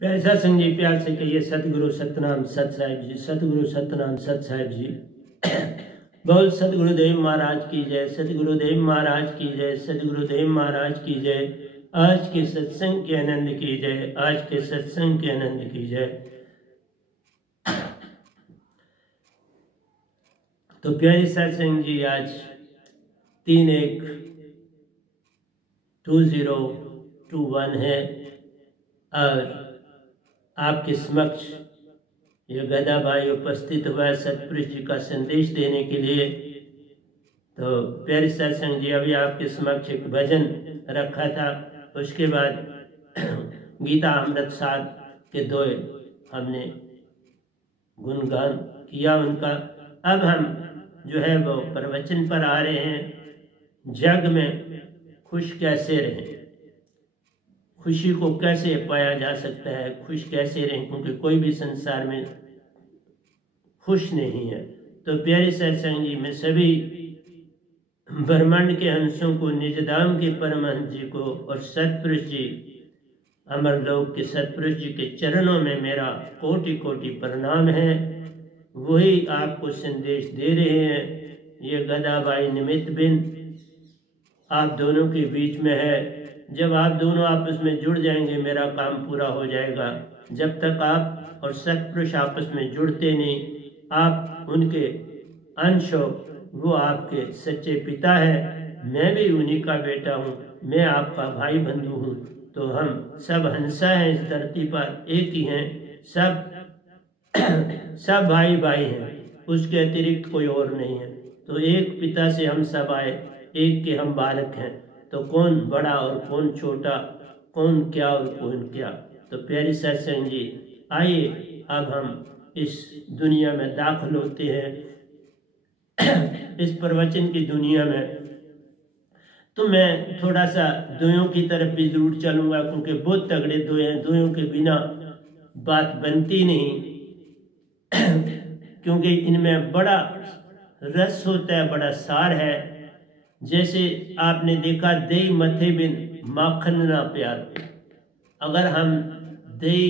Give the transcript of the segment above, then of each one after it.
प्यारे सत्संग जी, प्यार से कहिए सतगुरु सतनाम सत साहिब जी, सतगुरु सतनाम सत साहिब जी। बोल सतगुरुदेव महाराज की जय, सतगुरुदेव महाराज की जय, सतगुरुदेव महाराज की जय। आज के सत्संग के आनंद की जय, आज के सत्संग के आनंद की जय। तो प्यारे सत्संग जी, आज 3/1/2021 है और आपके समक्ष ये गदा भाई उपस्थित हुआ है सतपुरुष जी का संदेश देने के लिए। तो प्यारे सत्संग जी, अभी आपके समक्ष एक भजन रखा था, उसके बाद गीता अमृत साध के दोहे हमने गुणगान किया उनका। अब हम जो है वो प्रवचन पर आ रहे हैं। जग में खुश कैसे रहें, खुशी को कैसे पाया जा सकता है, खुश कैसे रहें, क्योंकि कोई भी संसार में खुश नहीं है। तो प्यारे सत्संग जी, मैं सभी ब्रह्मांड के अंशों को, निजधाम के परमहंस जी को और सतपुरुष जी, अमरलोक के सतपुरुष जी के चरणों में मेरा कोटि कोटि प्रणाम है। वही आपको संदेश दे रहे हैं। ये गदाबाई निमित्त बिन आप दोनों के बीच में है। जब आप दोनों आपस में जुड़ जाएंगे, मेरा काम पूरा हो जाएगा। जब तक आप और सतपुरुष आपस में जुड़ते नहीं, आप उनके अंश हो, वो आपके सच्चे पिता है, मैं भी उन्हीं का बेटा हूँ, मैं आपका भाई बंधु हूँ। तो हम सब हंसा हैं इस धरती पर, एक ही हैं, सब भाई भाई हैं, उसके अतिरिक्त कोई और नहीं है। तो एक पिता से हम सब आए, एक के हम बालक हैं। तो कौन बड़ा और कौन छोटा, कौन क्या और कौन क्या। तो प्यारी सत्संग जी, आइए अब हम इस दुनिया में दाखिल होते हैं, इस प्रवचन की दुनिया में। तो मैं थोड़ा सा दोयों की तरफ भी जरूर चलूंगा, क्योंकि बहुत तगड़े दोए हैं, दोयों के बिना बात बनती नहीं, क्योंकि इनमें बड़ा रस होता है, बड़ा सार है। जैसे आपने देखा, दही मथे बिन माखन ना प्यार। अगर हम दही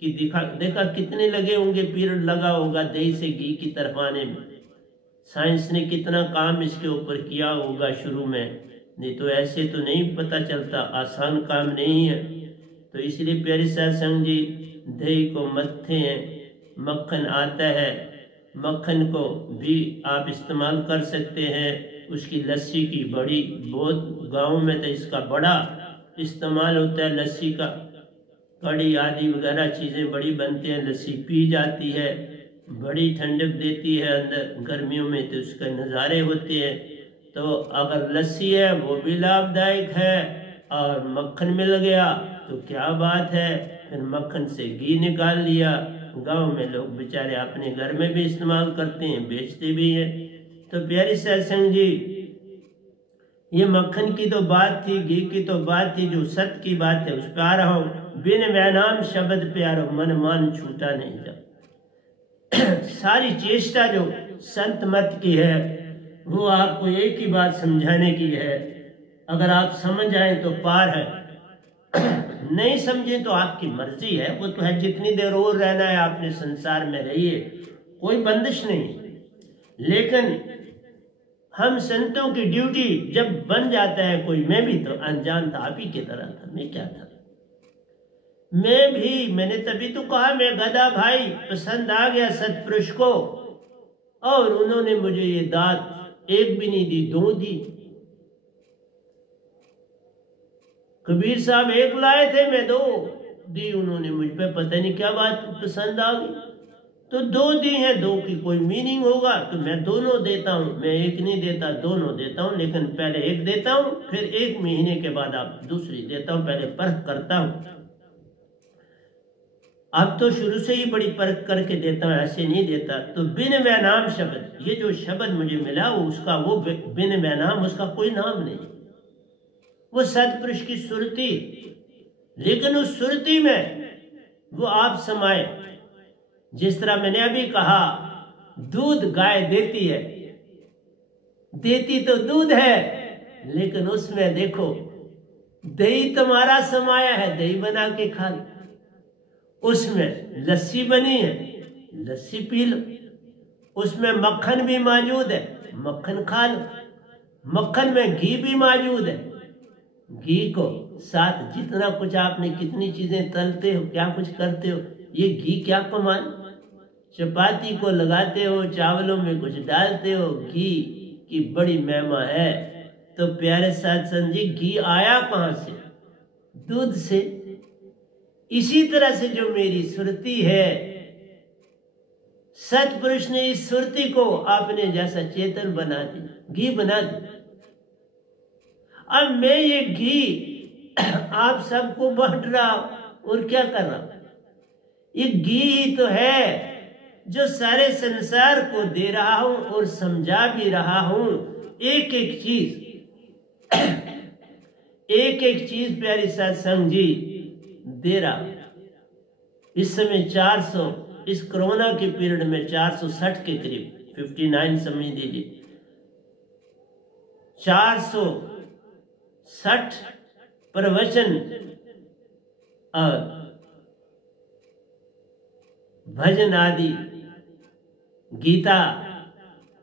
की देखा कितने लगे होंगे, पीरियड लगा होगा दही से घी की तरफ आने में। साइंस ने कितना काम इसके ऊपर किया होगा शुरू में, नहीं तो ऐसे तो नहीं पता चलता, आसान काम नहीं है। तो इसलिए प्यारे सत्संग जी, दही को मत्थे हैं, मक्खन आता है, मक्खन को भी आप इस्तेमाल कर सकते हैं। उसकी लस्सी की बड़ी, बहुत गाँव में तो इसका बड़ा इस्तेमाल होता है, लस्सी का, कड़ी आदि वगैरह चीज़ें बड़ी बनती हैं, लस्सी पी जाती है, बड़ी ठंडक देती है अंदर गर्मियों में, तो उसके नज़ारे होते हैं। तो अगर लस्सी है वो भी लाभदायक है, और मक्खन मिल गया तो क्या बात है। फिर मक्खन से घी निकाल लिया, गांव में लोग बेचारे अपने घर में भी इस्तेमाल करते हैं, बेचते भी हैं। तो प्यारी सत्संग जी, ये मक्खन की तो बात थी, घी की तो बात थी, जो सत्य की बात है उस पर आ रहा हूँ। बिन वैनाम शब्द प्यारो, मन मान छूटा नहीं जा। सारी चेष्टा जो संत मत की है, वो आपको एक ही बात समझाने की है। अगर आप समझ आए तो पार है, नहीं समझे तो आपकी मर्जी है, वो तो है। जितनी देर और रहना है आपने संसार में रहिए, कोई बंदिश नहीं। लेकिन हम संतों की ड्यूटी जब बन जाता है कोई, मैं भी तो अनजान था, आप ही की तरह था, मैं क्या था, मैंने तभी तो कहा, मैं गदा भाई पसंद आ गया सतपुरुष को, और उन्होंने मुझे ये दात एक भी नहीं दी, दो दी। कबीर साहब एक लाए थे, मैं दो दी, उन्होंने मुझ पे पता नहीं क्या बात पसंद आ गई, तो दो दी है। दो की कोई मीनिंग होगा तो मैं दोनों देता हूं, मैं एक नहीं देता, दोनों देता हूं। लेकिन पहले एक देता हूं, फिर 1 महीने के बाद आप दूसरी देता हूं, पहले परख करता हूं। अब तो शुरू से ही बड़ी परख करके देता हूं, ऐसे नहीं देता। तो बिन वैनाम शब्द, ये जो शब्द मुझे मिला वो उसका, वो बिन वैनाम, उसका कोई नाम नहीं, वो सतपुरुष की सुरती। लेकिन उस सुरती में वो आप समाये। जिस तरह मैंने अभी कहा, दूध गाय देती है, देती तो दूध है, लेकिन उसमें देखो दही तुम्हारा समाया है, दही बना के खा लो। उसमें लस्सी बनी है, लस्सी पी लो। उसमें मक्खन भी मौजूद है, मक्खन खा लो। मक्खन में घी भी मौजूद है, घी को साथ जितना कुछ आपने कितनी चीजें तलते हो, क्या कुछ करते हो, ये घी क्या कमाल। चपाती को लगाते हो, चावलों में कुछ डालते हो, घी की बड़ी महिमा है। तो प्यारे सत्संग जी, घी आया कहां से? दूध से। इसी तरह से जो मेरी सुरती है, सतपुरुष ने इस सुरती को आपने जैसा चेतन बना दी, घी बना दी। अब मैं ये घी आप सबको बांट रहा और क्या कर रहा हूं? ये घी ही तो है जो सारे संसार को दे रहा हूं और समझा भी रहा हूं। एक एक चीज एक एक चीज प्यारी सत्संग जी दे रहा। इस समय 400, इस कोरोना के पीरियड में 460 के करीब, 59 समझ लीजिए, 460 प्रवचन और भजन आदि, गीता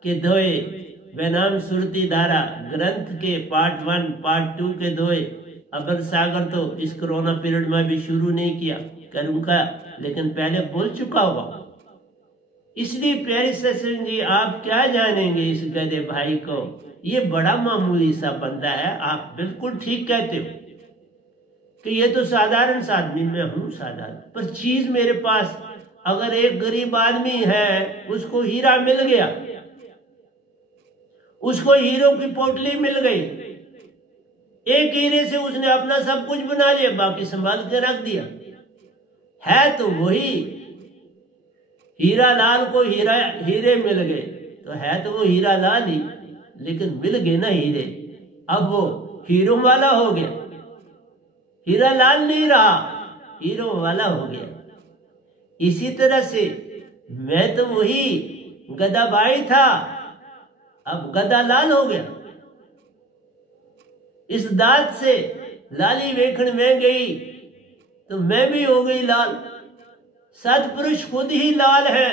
के दोए, वैनाम सुरती धारा ग्रंथ के पार्ट 1 पार्ट 2 के दोए। अबर सागर तो इस कोरोना पीरियड में भी शुरू नहीं किया, करूंगा, लेकिन पहले बोल चुका होगा। इसलिए प्यारे सत्संग जी, आप क्या जानेंगे इस गधे भाई को, ये बड़ा मामूली सा बंदा है। आप बिल्कुल ठीक कहते हो कि ये तो साधारण सा आदमी, मैं हूं साधारण, पर चीज मेरे पास, अगर एक गरीब आदमी है, उसको हीरा मिल गया, उसको हीरो की पोटली मिल गई, एक हीरे से उसने अपना सब कुछ बना लिया, बाकी संभाल के रख दिया। है तो वही हीरा लाल को हीरे मिल गए, तो है तो वो हीरा लाल ही, लेकिन मिल गए ना हीरे। अब वो हीरो वाला हो गया, हीरा लाल नहीं रहा, हीरो वाला हो गया। इसी तरह से मैं तो वही गधा भाई था, अब गधा लाल हो गया। इस दांत से लाली वेखण में गई तो मैं भी हो गई लाल। सतपुरुष खुद ही लाल है,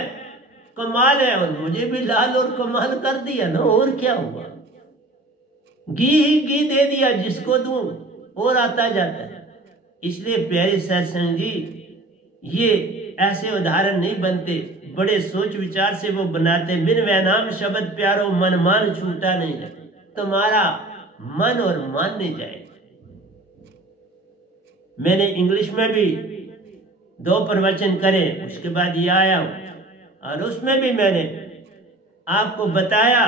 कमाल है, और मुझे भी लाल और कमाल कर दिया ना, और क्या हुआ? घी ही घी दे दिया, जिसको दूं और आता जाता है। इसलिए प्यारे सत्संग जी, ये ऐसे उदाहरण नहीं बनते, बड़े सोच विचार से वो बनाते। बिन वैनाम शब्द प्यारो मन मान छूटा नहीं है, तुम्हारा मन और मान नहीं जाए। मैंने इंग्लिश में भी 2 प्रवचन करे, उसके बाद ये आया हूं, और उसमें भी मैंने आपको बताया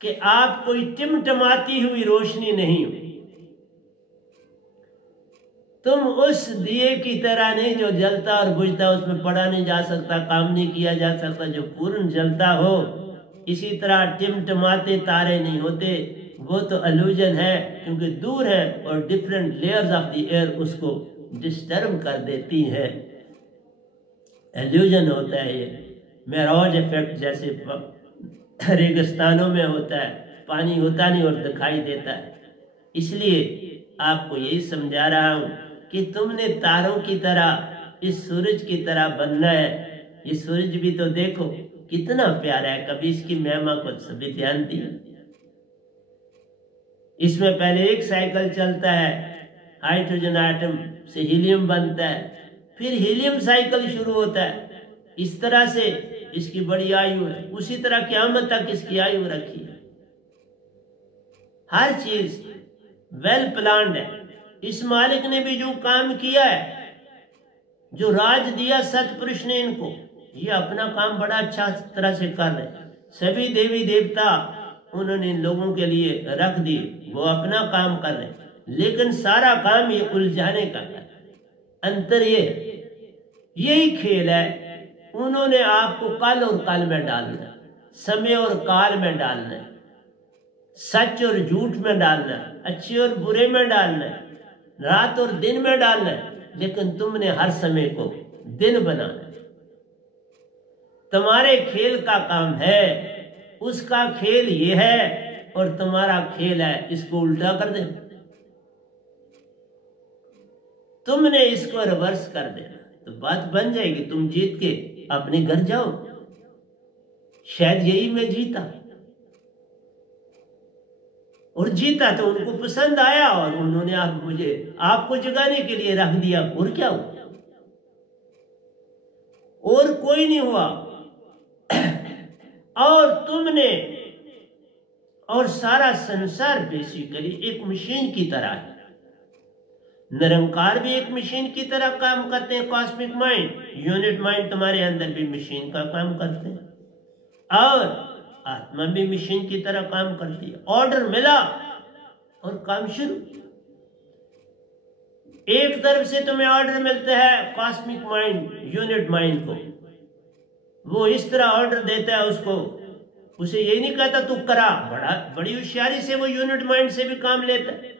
कि आप कोई टिमटमाती हुई रोशनी नहीं हो। तुम उस दिए की तरह नहीं जो जलता और बुझता, उसमें पढ़ा नहीं जा सकता, काम नहीं किया जा सकता, जो पूर्ण जलता हो। इसी तरह टिमटमाते तारे नहीं होते, वो तो इल्यूजन है, क्योंकि दूर है और different layers of the air उसको डिस्टर्ब कर देती है। इल्यूजन होता है ये, मेराज इफेक्ट जैसे रेगिस्तानों में होता है, पानी होता नहीं और दिखाई देता है। इसलिए आपको यही समझा रहा हूं कि तुमने तारों की तरह, इस सूरज की तरह बनना है। ये सूरज भी तो देखो कितना प्यारा है, कभी इसकी महिमा को सभी ध्यान दिया। इसमें पहले एक साइकिल चलता है, हाइड्रोजन आइटम से हीलियम बनता है, फिर हीलियम साइकिल शुरू होता है। इस तरह से इसकी बड़ी आयु है, उसी तरह क़यामत तक इसकी आयु रखी है। हर चीज वेल प्लान्ड है। इस मालिक ने भी जो काम किया है, जो राज दिया सतपुरुष ने इनको, ये अपना काम बड़ा अच्छा तरह से कर रहे। सभी देवी देवता उन्होंने इन लोगों के लिए रख दिए, वो अपना काम कर रहे, लेकिन सारा काम ये उलझाने का है। अंतर ये, यही खेल है। उन्होंने आपको कल और काल में डालना है, समय और काल में डालना है, सच और झूठ में डालना है, अच्छे और बुरे में डालना है, रात और दिन में डालना है, लेकिन तुमने हर समय को दिन बनाना है। तुम्हारे खेल का काम है, उसका खेल ये है और तुम्हारा खेल है इसको उल्टा कर देना। तुमने इसको रिवर्स कर देना। तो बात बन जाएगी, तुम जीत के अपने घर जाओ। शायद यही मैं जीता, और जीता तो उनको पसंद आया और उन्होंने मुझे आपको जगाने के लिए रख दिया। और क्या हुआ? और कोई नहीं हुआ। और तुमने और सारा संसार बेसिकली एक मशीन की तरह है। निरंकार भी एक मशीन की तरह काम करते हैं। कॉस्मिक माइंड, यूनिट माइंड तुम्हारे अंदर भी मशीन का काम करते हैं, और आत्मा भी मशीन की तरह काम करती है। ऑर्डर मिला और काम शुरू। एक तरफ से तुम्हें ऑर्डर मिलता है कॉस्मिक माइंड, यूनिट माइंड को, वो इस तरह ऑर्डर देता है उसको, उसे यही नहीं कहता तू करा, बड़ी होशियारी से वो यूनिट माइंड से भी काम लेता है।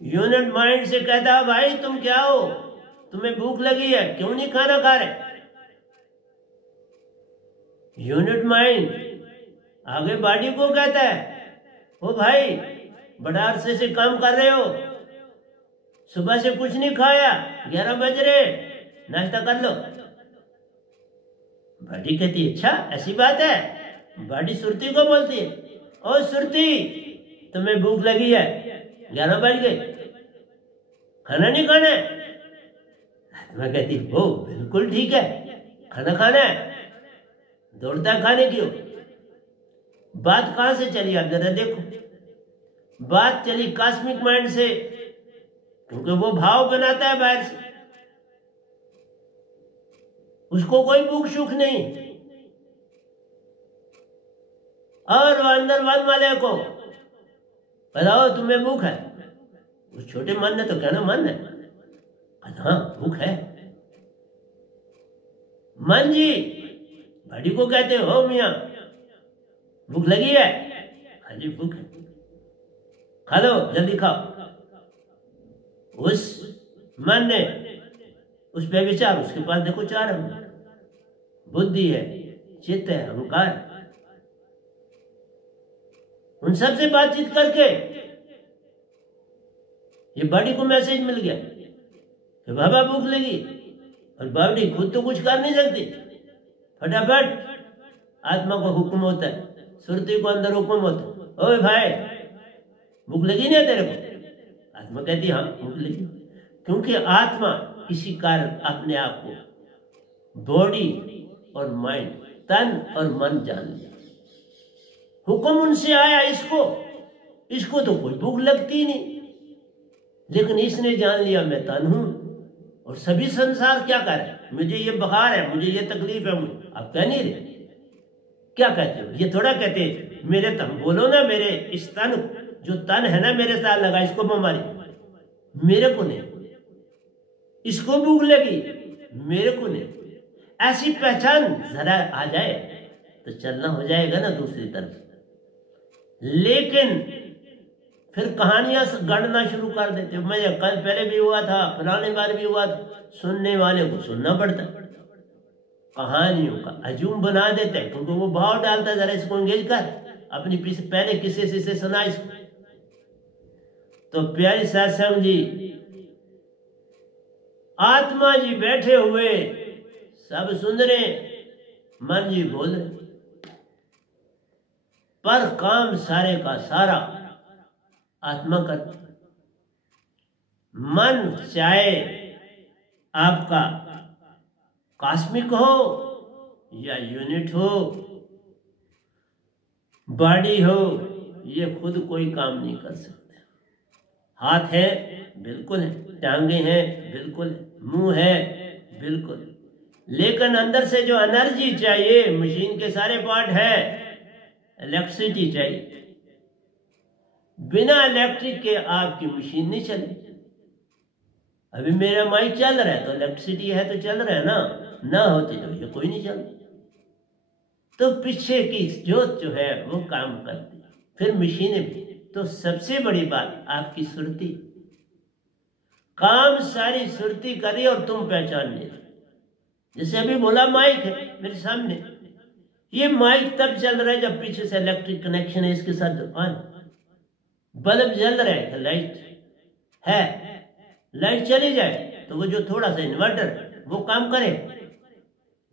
यूनिट माइंड से कहता है भाई तुम क्या हो, तुम्हें भूख लगी है, क्यों नहीं खाना खा रहे? यूनिट माइंड आगे बॉडी को कहता है ओ भाई बड़ा अरसे से काम कर रहे हो, सुबह से कुछ नहीं खाया, 11 बज रहे, नाश्ता कर लो। बॉडी कहती है अच्छा ऐसी बात है। बॉडी सुरती को बोलती है ओ सुरती तुम्हें भूख लगी है, 11 बज गए, खाना नहीं खाना है? आत्मा कहती ओ बिल्कुल ठीक है, खाना खाना है, दौड़ता है खाने की। बात कहां से चली आप जरा देखो। बात चली कॉस्मिक माइंड से, क्योंकि वो भाव बनाता है बाहर से, उसको कोई भूख सुख नहीं। और वो अंदर मन वाले को बताओ तुम्हें भूख है, उस छोटे मन ने तो कहना मन है, हाँ भूख है। मन जी बॉडी को कहते हो मियां भूख लगी है, हाँ जी भूख है, खा लो जल्दी खाओ। उस मन ने उस पे विचार, उसके पास देखो 4 अंग, बुद्धि है, चित्त है, अहंकार, उन सब से बातचीत करके ये बॉडी को मैसेज मिल गया कि बाबा भूख लगी, और बॉडी खुद तो कुछ कर नहीं सकती, फटाफट आत्मा को हुक्म होता है, सुरती को अंदर हुक्म होता है ओए भाई भूख लगी नहीं तेरे को? आत्मा कहती हाँ भूख लगी, क्योंकि आत्मा इसी कारण अपने आप को बॉडी और माइंड, तन और मन जान लिया। हुक्म उनसे आया इसको तो कोई भूख लगती नहीं, लेकिन इसने जान लिया मैं तन हूं। और सभी संसार क्या कर रहे, मुझे ये बुखार है, मुझे ये तकलीफ है, आप कह नहीं रहे, क्या कहते हो? ये थोड़ा कहते मेरे तन, बोलो ना मेरे इस तन, जो तन है ना मेरे साथ लगा, इसको बीमारी, मेरे को नहीं। इसको भूख लगी, मेरे को नहीं। ऐसी पहचान जरा आ जाए तो चलना हो जाएगा ना दूसरी तरफ। लेकिन फिर कहानियां गढ़ना शुरू कर देते, मुझे कल पहले भी हुआ था, पुराने बार भी हुआ था, सुनने वाले को सुनना पड़ता, कहानियों का अजूम बना देते हैं, क्योंकि वो भाव डालता है, जरा इसको एंगेज कर, अपनी पहले किसी से सुना इसको। तो प्यारी सत्संग जी, आत्मा जी बैठे हुए सब सुन रहे, मन जी बोल रहे, पर काम सारे का सारा आत्मा करती। मन चाहे आपका कॉस्मिक हो या यूनिट हो, बॉडी हो, ये खुद कोई काम नहीं कर सकते। हाथ है बिल्कुल है, टांगे हैं बिल्कुल है, मुंह है बिल्कुल, लेकिन अंदर से जो एनर्जी चाहिए, मशीन के सारे पार्ट है, इलेक्ट्रिसिटी चाहिए। बिना इलेक्ट्रिक के आपकी मशीन नहीं चले। अभी मेरा माइक चल रहा है तो इलेक्ट्रिसिटी है तो चल रहा है ना होती तो ये कोई नहीं चलती। तो पीछे की जोत जो है वो काम करती, फिर मशीनें भी। तो सबसे बड़ी बात आपकी सुरती, काम सारी सुरती करी और तुम पहचान नहीं। जैसे अभी बोला माइक है मेरे सामने, ये माइक तब चल रहा है जब पीछे से इलेक्ट्रिक कनेक्शन है, इसके साथ दुकान, बल्ब जल रहा है, लाइट है, लाइट चली जाए तो वो जो थोड़ा सा इन्वर्टर वो काम करे,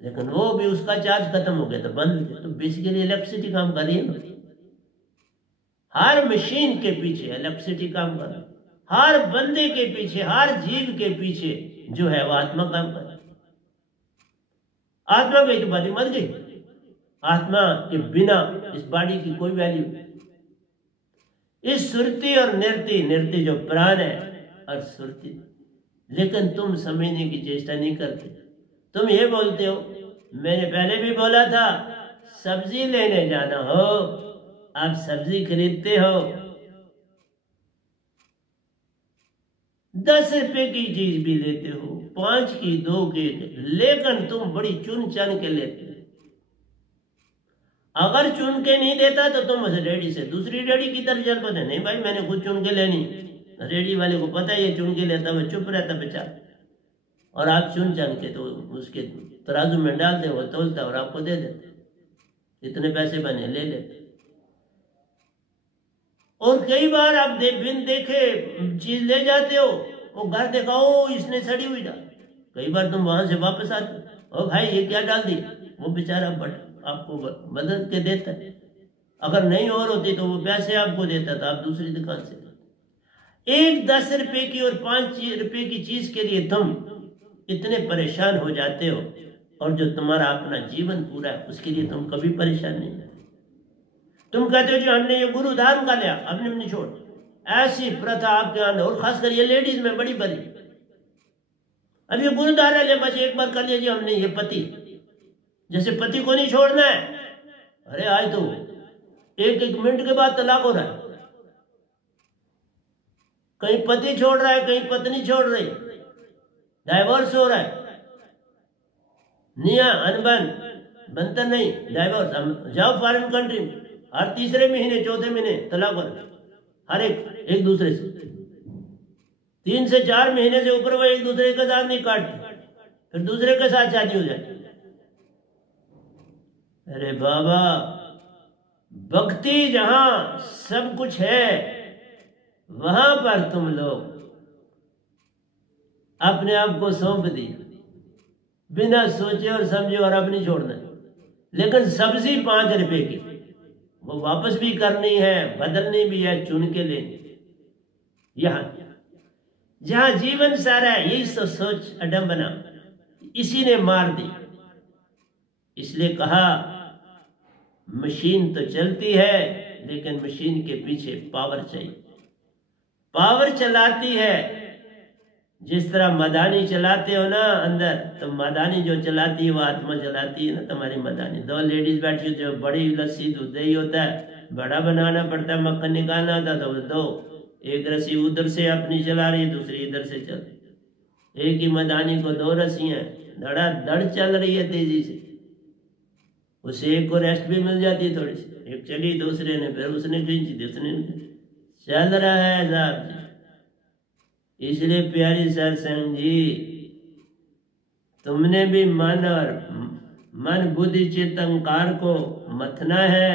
लेकिन वो भी उसका चार्ज खत्म हो गया तो बंद हो गया। तो बेसिकली इलेक्ट्रिसिटी काम कर रही है ना। हर मशीन के पीछे इलेक्ट्रिसिटी काम कर रही है, हर बंदे के पीछे, हर जीव के पीछे जो है वो आत्मा काम कर रही है। आत्मा गई तो बॉडी मर गई। आत्मा के बिना इस बॉडी की कोई वैल्यू नहीं। इस सुरती और निर्ति, निर्ति जो प्राण है और सुरती, लेकिन तुम समझने की चेष्टा नहीं करते। तुम ये बोलते हो, मैंने पहले भी बोला था, सब्जी लेने जाना हो, आप सब्जी खरीदते हो, 10 रुपए की चीज भी लेते हो, 5 की, 2 की, लेकिन तुम बड़ी चुन चन के लेते हो। अगर चुन के नहीं देता तो तुम उसे रेडी से दूसरी रेडी की तरफ चल पड़ते, नहीं भाई मैंने खुद चुन के लेनी। रेडी वाले को पता है ये चुन के लेता, वो चुप रहता बेचारा, और आप चुन चन के तो उसके तराजू में डालते हो, तोलता और आपको दे देते, इतने पैसे बने ले लेते। और कई बार आप बिन देखे चीज ले जाते हो, वो घर देखा ओ इसने सड़ी हुई डाल, कई बार तुम वहां से वापस आते हो, ओ भाई ये क्या डाल दी, वो बेचारा आपको मदद के देता है। अगर नहीं और होती तो वो पैसे आपको देता था, आप दूसरी दुकान से देते। एक 10 रुपए की और 5 रुपए की चीज के लिए तुम इतने परेशान हो जाते हो, और जो तुम्हारा अपना जीवन पूरा है उसके लिए तुम कभी परेशान नहीं होते। तुम कहते हो जो हमने ये गुरु धाम का लिया, हमने नहीं छोड़। ऐसी प्रथा आपके अंदर, और खासकर ये लेडीज में बड़ी बड़ी, अब ये गुरु धारा ले बस एक बार कर लिया हमने, ये पति, जैसे पति को नहीं छोड़ना है। अरे आज तो एक मिनट के बाद तलाक हो रहा है, कहीं पति छोड़ रहा है, कहीं पत्नी छोड़ रही, डाइवोर्स हो रहा है। निया अनबन बनता नहीं, डाइवोर्स। जाओ फॉरेन कंट्री, हर तीसरे महीने, चौथे महीने तलाक हो रहा है, हर एक दूसरे से 3 से 4 महीने से ऊपर वो एक दूसरे के साथ नहीं काटते, फिर दूसरे के साथ शादी हो जाती। अरे बाबा, भक्ति जहां सब कुछ है वहां पर तुम लोग अपने आप को सौंप दी बिना सोचे और समझे, और अपनी छोड़ना। लेकिन सब्जी 5 रुपए की, वो वापस भी करनी है, बदलनी भी है, चुन के लेनी। यहां जहां जीवन सारा है, यही तो सोच अडंबना इसी ने मार दी। इसलिए कहा मशीन तो चलती है, लेकिन मशीन के पीछे पावर चाहिए। पावर चलाती है, जिस तरह मदानी चलाते हो ना अंदर, तो मदानी जो चलाती है वो आत्मा चलाती है ना तुम्हारी मदानी। 2 लेडीज बैठी होती है, बड़ी लस्सी दूध दही होता है, बड़ा बनाना पड़ता है, मक्खन निकालना होता तो 2, एक रस्सी उधर से अपनी चला रही, दूसरी इधर से चल रही। एक ही मदानी को 2 रस्सियां धड़ाधड़ चल रही है तेजी से, उसे एक को रेस्ट भी मिल जाती है थोड़ी सी, एक चली, दूसरे ने फिर उसने खींची, दूसरे ने, चल रहा है साहब जी। इसलिए प्यारी सत्संग जी, तुमने भी मन और मन बुद्धि चित्त अहंकार को मथना है,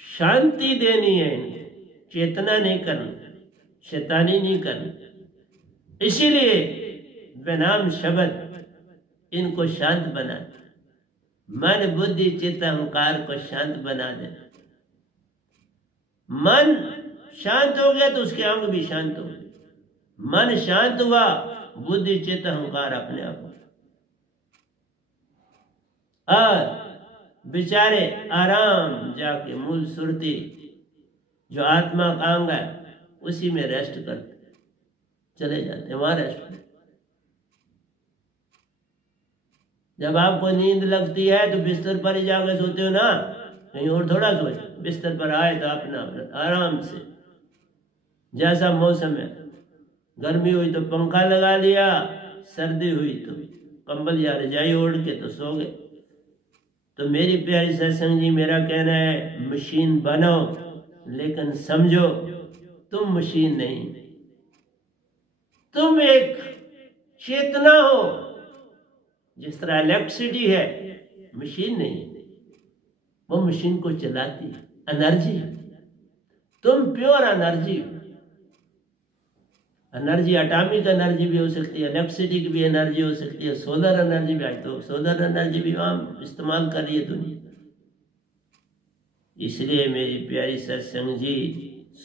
शांति देनी है इनको, चेतना नहीं करनी, शैतानी नहीं करनी। इसीलिए बेनाम शब्द इनको शांत बना, मन बुद्धि चित्त अहंकार को शांत बना देना। मन शांत हो गया तो उसके अंग भी शांत हो गए। मन शांत हुआ, बुद्धि चित्त अहंकार अपने आप। और बेचारे आराम जाके मूल सुरती जो आत्मा का अंग है उसी में रेस्ट करते चले जाते, वहां रेस्ट करते। जब आपको नींद लगती है तो बिस्तर पर ही जाकर सोते हो ना, कहीं और थोड़ा सोच। बिस्तर पर आए तो अपना आराम से, जैसा मौसम है, गर्मी हुई तो पंखा लगा लिया, सर्दी हुई तो कंबल या रजाई ओढ़ के तो सो गए। तो मेरी प्यारी सत्संग जी, मेरा कहना है मशीन बनो, लेकिन समझो तुम मशीन नहीं, तुम एक चेतना हो। जिस तरह इलेक्ट्रिसिटी है, मशीन नहीं, वो मशीन को चलाती है एनर्जी। तुम pure energy, energy atomic energy भी हो सकती है, इलेक्ट्रिसिटी की भी एनर्जी हो सकती है, सोलर एनर्जी भी। आज तो सोलर एनर्जी भी वहाँ इस्तेमाल कर रही है दुनिया। इसलिए मेरी प्यारी सत्संग जी,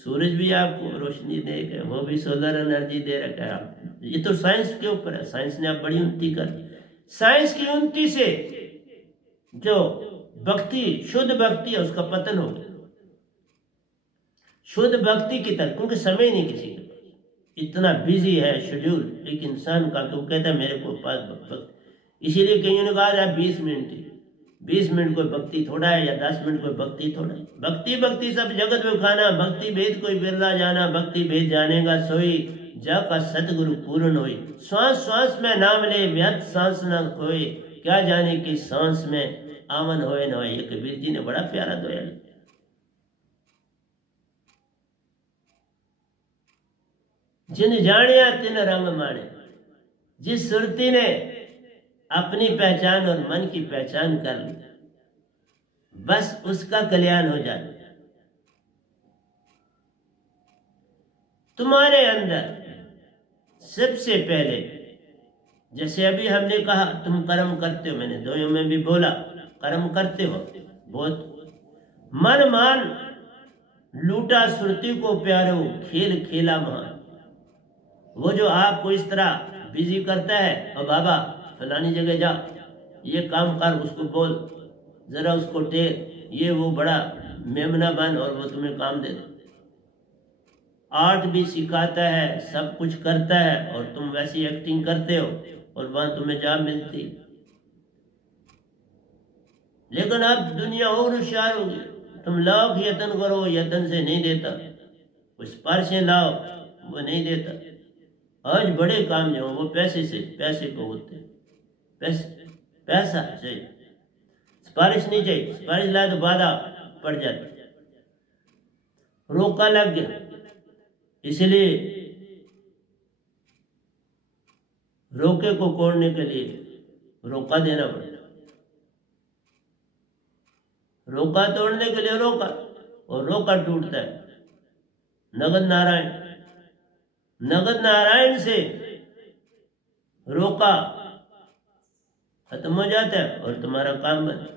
सूरज भी आपको रोशनी देगा, वो भी सोलर एनर्जी दे रखा है आप। ये तो साइंस के ऊपर है, साइंस ने आप बड़ी उन्नति कर। साइंस की उन्नति से जो भक्ति, शुद्ध भक्ति है, उसका पतन हो गया। शुद्ध भक्ति की तरफ, क्योंकि समय नहीं किसी के पास, इतना बिजी है शेड्यूल एक इंसान का कि वो कहता है मेरे को पास भक्ति। इसीलिए कईयों ने कहा 20 मिनट ही, 20 मिनट कोई भक्ति थोड़ा है, या 10 मिनट कोई भक्ति थोड़ा है। भक्ति भक्ति सब जगत में खाना, भक्ति भेद कोई बिरला जाना, भक्ति भेद जानेगा सोई, जा का सतगुरु पूर्ण होई। श्वास श्वास में नाम ले, व्यर्थ सांस न खोए, क्या जाने कि सांस में आमन होए न होए। ये कबीर जी ने बड़ा प्यारा दोया लिखा। जिन जानिया तिन रंग माने। जिस सुरती ने अपनी पहचान और मन की पहचान कर ली, बस उसका कल्याण हो जाता। तुम्हारे अंदर सबसे पहले, जैसे अभी हमने कहा तुम कर्म करते हो, मैंने दोयों में भी बोला कर्म करते हो बहुत। मन मान लूटा सुरती को प्यारो, खेल खेला महान। वो जो आपको इस तरह बिजी करता है, और बाबा फलानी जगह जा, ये काम कर, उसको बोल, जरा उसको टेर, ये वो बड़ा मेमना बन, और वो तुम्हें काम दे दे। आर्ट भी सिखाता है, सब कुछ करता है, और तुम वैसी एक्टिंग करते हो, और वहां तुम्हें जॉब मिलती। लेकिन अब दुनिया और होशियार होगी, तुम लाख यत्न करो, यत्न से नहीं देता। कुछ स्पर्शें लाओ, वो नहीं देता। आज बड़े काम जो वो पैसे से, पैसे को होते, पैसा चाहिए, सिफारिश नहीं चाहिए। सिफारिश लाए तो बाधा पड़ जाती, रोका लग गया। इसलिए रोके को तोड़ने के लिए रोका देना पड़ता। रोका तोड़ने के लिए रोका, और रोका टूटता है। नगद नारायण, नगद नारायण से रोका खत्म हो जाता है, और तुम्हारा काम बन।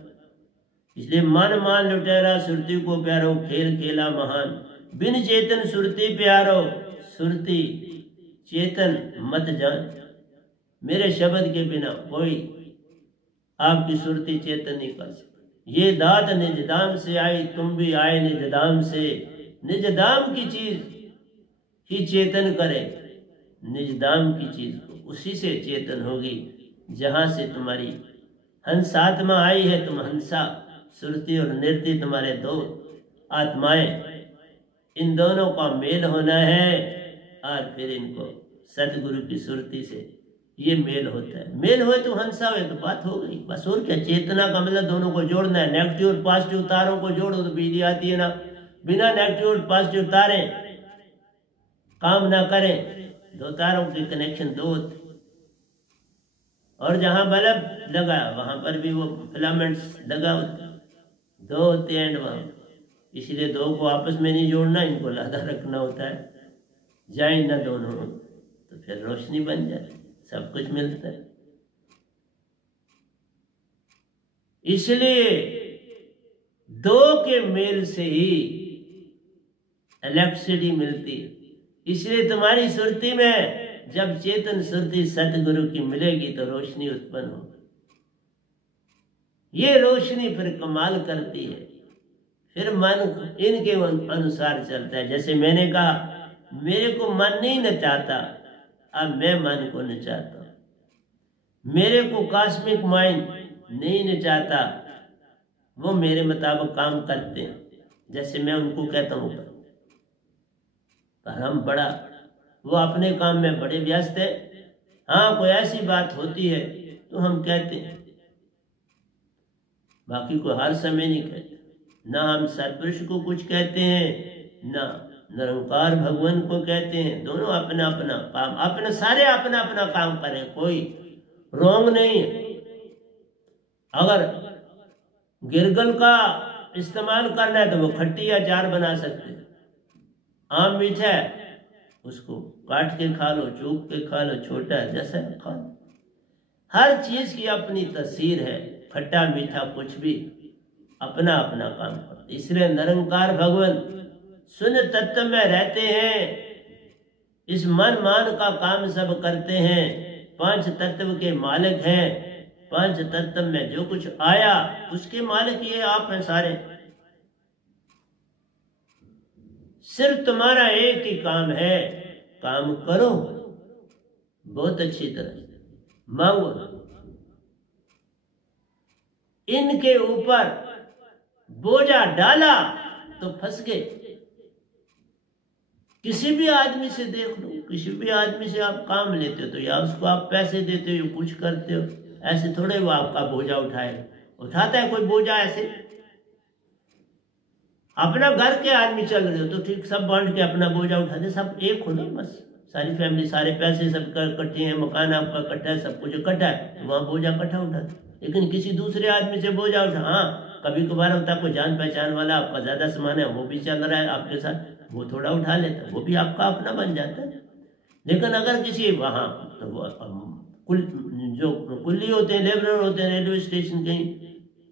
इसलिए मन मान लुटेरा, सुरती को प्यारो, खेल खेला महान। बिन चेतन सुरती प्यारो, सुरती चेतन मत जान। मेरे शब्द के बिना कोई आपकी सुरती चेतन नहीं कर सकता। ये दात निज दाम से आई, तुम भी आए निज दाम से। निज दाम की चीज ही चेतन करे, निज दाम की चीज को उसी से चेतन होगी जहां से तुम्हारी हंसात्मा आई है। तुम हंसा, सुरती और नृत्य तुम्हारे दो आत्माएं, इन दोनों का मेल होना है, और फिर इनको सतगुरु की सुरती से ये मेल होता है। मेल हुए तो हंसा हुए तो बात हो गई, बस। और क्या, चेतना का मतलब दोनों को जोड़ना है। नेगेटिव और पॉजिटिव तारों को जोड़ो तो बिजली आती है ना। बिना नेगेटिव और पॉजिटिव तारे काम ना करें, दो तारों के कनेक्शन दो होते। और जहां बल्ब लगा वहां पर भी वो फिलामेंट्स लगा होता, दो होते हैं वहां। इसलिए दो को आपस में नहीं जोड़ना, इनको लादा रखना होता है। जाए ना दोनों तो फिर रोशनी बन जाए, सब कुछ मिलता है। इसलिए दो के मेल से ही इलेक्ट्रिसिटी मिलती है। इसलिए तुम्हारी सुरती में जब चेतन सुरती सतगुरु की मिलेगी तो रोशनी उत्पन्न होगी। ये रोशनी फिर कमाल करती है, फिर मन इनके अनुसार चलता है। जैसे मैंने कहा, मेरे को मन नहीं नचाता, अब मैं मन को नचाता हूं। मेरे को कॉस्मिक माइंड नहीं नचाता, वो मेरे मुताबिक काम करते हैं, जैसे मैं उनको कहता हूँ। पर हम बड़ा, वो अपने काम में बड़े व्यस्त है। हाँ, कोई ऐसी बात होती है तो हम कहते हैं, बाकी को हर समय नहीं कहते। ना हम सत्पुरुष को कुछ कहते हैं, ना निरंकार भगवान को कहते हैं। दोनों अपना अपना काम, अपना सारे अपना अपना काम करें, कोई रोंग नहीं है। अगर गिरगल का इस्तेमाल करना है तो वो खट्टी अचार बना सकते हैं। आम मीठा है, उसको काट के खा लो, चूक के खा लो, छोटा है जैसा है खा लो। हर चीज की अपनी तस्वीर है, खट्टा मीठा कुछ भी अपना अपना काम करते। इसलिए निरंकार भगवान शून्य तत्व में रहते हैं, इस मन मान का काम सब करते हैं, पांच तत्व के मालिक हैं, पांच तत्व में जो कुछ आया उसके मालिक ये आप हैं सारे। सिर्फ तुम्हारा एक ही काम है, काम करो बहुत अच्छी तरह, मांगो। इनके ऊपर बोझा डाला तो फंस गए। किसी भी आदमी से देख लो, किसी भी आदमी से आप काम लेते हो तो या उसको आप पैसे देते हो, कुछ करते हो, ऐसे थोड़े वो आपका बोझा उठाता है कोई बोझा ऐसे। अपना घर के आदमी चल रहे हो तो ठीक, सब बांट के अपना बोझा उठाते, सब एक हो ना, बस सारी फैमिली, सारे पैसे सब इकट्ठे हैं, मकान आपका इकट्ठा है, सब कुछ इकट्ठा है, तो वहां बोझा इकट्ठा उठाते। लेकिन किसी दूसरे आदमी से बोझा उठा, हाँ कभी कभार होता है कोई जान पहचान वाला, आपका ज्यादा सामान है, वो भी चल रहा है आपके साथ, वो थोड़ा उठा लेता, वो भी आपका अपना बन जाता है। लेकिन अगर किसी वहां तो वो जो कुल्ली होते हैं, लेबरर होते हैं रेलवे स्टेशन कहीं,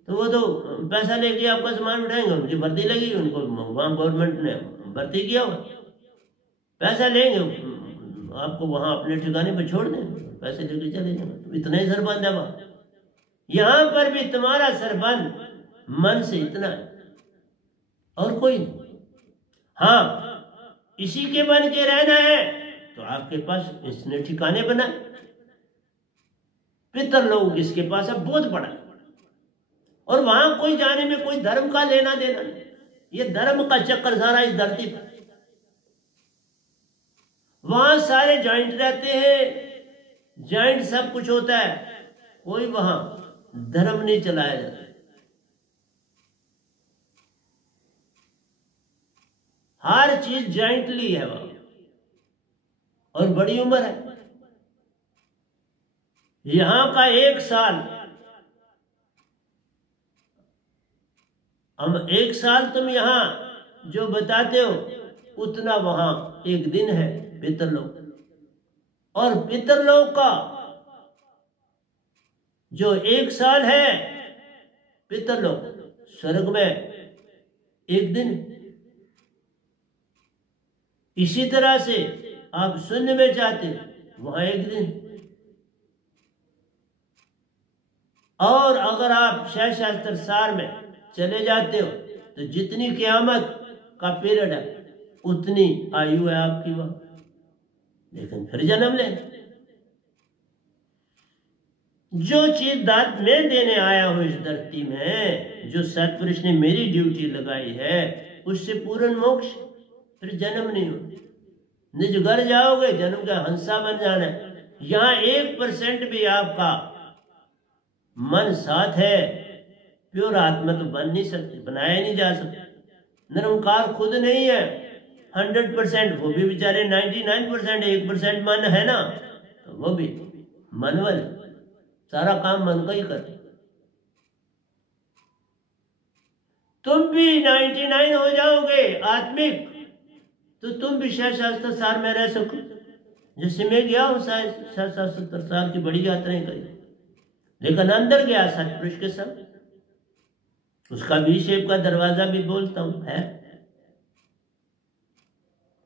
तो वो तो पैसा लेके आपका सामान उठाएंगे, उनकी भर्ती लगी, उनको वहां गवर्नमेंट ने भर्ती किया हुआ, पैसा लेंगे, आपको वहां अपने ठिकाने पर छोड़ देंगे, पैसे लेके चले जाएंगे। तो इतना ही सरबंद है वहां। यहां पर भी तुम्हारा सरबंद मन से इतना है और कोई नहीं। हाँ इसी के बन के रहना है तो आपके पास इसने ठिकाने बनाए, पितर लोग इसके पास है बहुत बड़ा, और वहां कोई जाने में कोई धर्म का लेना देना नहीं। ये धर्म का चक्कर सारा इस धरती पर, वहां सारे जॉइंट रहते हैं, जॉइंट सब कुछ होता है, कोई वहां धर्म नहीं चलाया जाता। हर चीज जॉइंटली है वहां, और बड़ी उम्र है। यहां का एक साल, हम एक साल तुम यहां जो बताते हो उतना वहां एक दिन है पितरलोक। और पितरलोक का जो एक साल है पितरलोक, स्वर्ग में एक दिन। इसी तरह से आप शून्य में जाते वहां एक दिन, और अगर आप शह शास्त्र सार में चले जाते हो तो जितनी क़यामत का पीरियड है उतनी आयु है आपकी वहां, लेकिन फिर जन्म ले। जो चीज दात में देने आया हूं इस धरती में, जो सतपुरुष ने मेरी ड्यूटी लगाई है, उससे पूर्ण मोक्ष, फिर जन्म नहीं हो। निज घर जाओगे, जन्म का हंसा बन जाना है। यहां 1% भी आपका मन साथ है, प्योर आत्मा तो बन नहीं सकती, बनाया नहीं जा सकता। निरंकार खुद नहीं है 100%, वो भी बेचारे 99%, 1% मन है ना, तो वो भी मनवल, सारा काम मन का ही करते। तुम भी 99 हो जाओगे आत्मिक, तो तुम भी शास्त्र सार में रह सको। जैसे मैं गया हूं 70 साल की बड़ी यात्राएं करी, लेकिन अंदर गया सतपुरुष के साथ, उसका भी शेप का दरवाजा भी बोलता हूं है।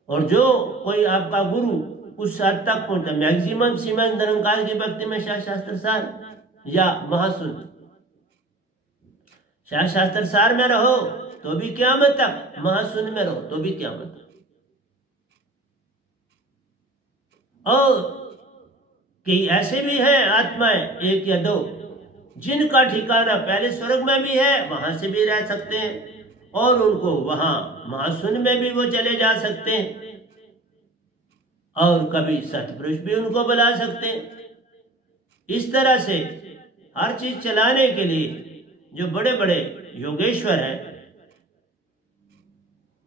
और जो कोई आपका गुरु उस हद तक पहुंचा, मैक्सिमम सीमा निरंकार की भक्ति में शास्त्र सार या महासुन, शास्त्र सार में रहो तो भी क़यामत तक, महासुन में रहो तो भी क़यामत तक। और कई ऐसे भी हैं आत्माएं, एक या दो, जिनका ठिकाना पहले स्वर्ग में भी है, वहां से भी रह सकते हैं, और उनको वहां महाशून्य में भी वो चले जा सकते हैं, और कभी सतपुरुष भी उनको बुला सकते हैं। इस तरह से हर चीज चलाने के लिए जो बड़े बड़े योगेश्वर हैं,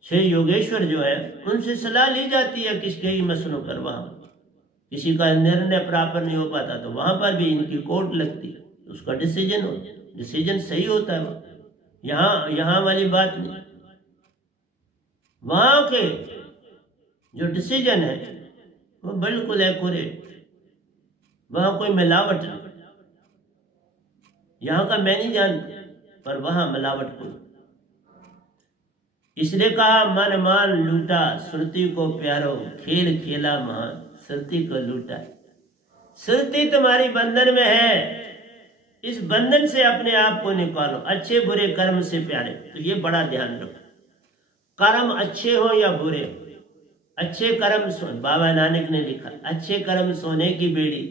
6 योगेश्वर जो है, उनसे सलाह ली जाती है किसके ही मसलों पर। वहां किसी का निर्णय प्राप्त नहीं हो पाता तो वहां पर भी इनकी कोर्ट लगती है, उसका डिसीजन सही होता है। यहाँ वाली बात नहीं, वहां के जो डिसीजन है वो बिल्कुल एक्यूरेट, वहां कोई मिलावट नहीं। यहाँ का मैं नहीं जानता, पर वहां मिलावट कोई। इसलिए कहा मन मान लूटा सुरती को प्यारो, खेल खेला महान सुरती को लूटा। सुरती तुम्हारी बंधन में है, इस बंधन से अपने आप को निकालो, अच्छे बुरे कर्म से प्यारे। तो ये बड़ा ध्यान रखो, कर्म अच्छे हो या बुरे हो। अच्छे कर्म बाबा नानक ने लिखा, अच्छे कर्म सोने की बेड़ी,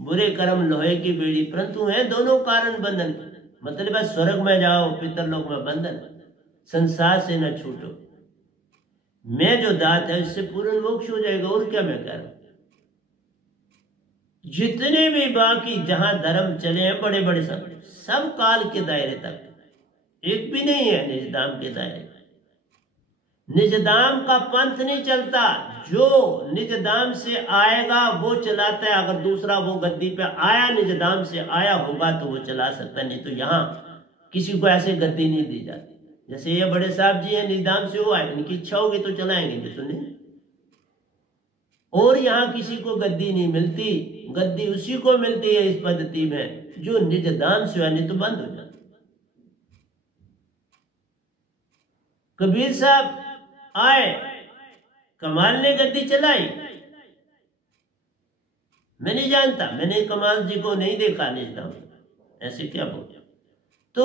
बुरे कर्म लोहे की बेड़ी, परंतु है दोनों कारण बंधन। मतलब है स्वर्ग में जाओ, पितरलोक में बंधन, संसार से न छूटो। मैं जो दात है इससे पूर्ण मोक्ष हो जाएगा। और क्या मैं कह रहा हूं, जितने भी बाकी जहां धर्म चले हैं बड़े बड़े सब काल के दायरे तक, एक भी नहीं है निजदाम के दायरे। निजदाम का पंथ नहीं चलता, जो निजदाम से आएगा वो चलाता है। अगर दूसरा वो गद्दी पे आया, निजदाम से आया होगा तो वो चला सकता, नहीं तो यहाँ किसी को ऐसे गद्दी नहीं दी जाती। जैसे ये बड़े साहब जी हैं, निजदाम से वो आए, उनकी इच्छा होगी तो चलाएंगे, नहीं तो नहीं। और यहाँ किसी को गद्दी नहीं मिलती, गद्दी उसी को मिलती है इस पद्धति में जो निजदाम से आए, नहीं तो बंद हो जाती। कबीर साहब आए, कमाल ने गद्दी चलाई। मैं नहीं जानता, मैंने कमाल जी को नहीं देखा निजदाम, ऐसे क्या बोल, तो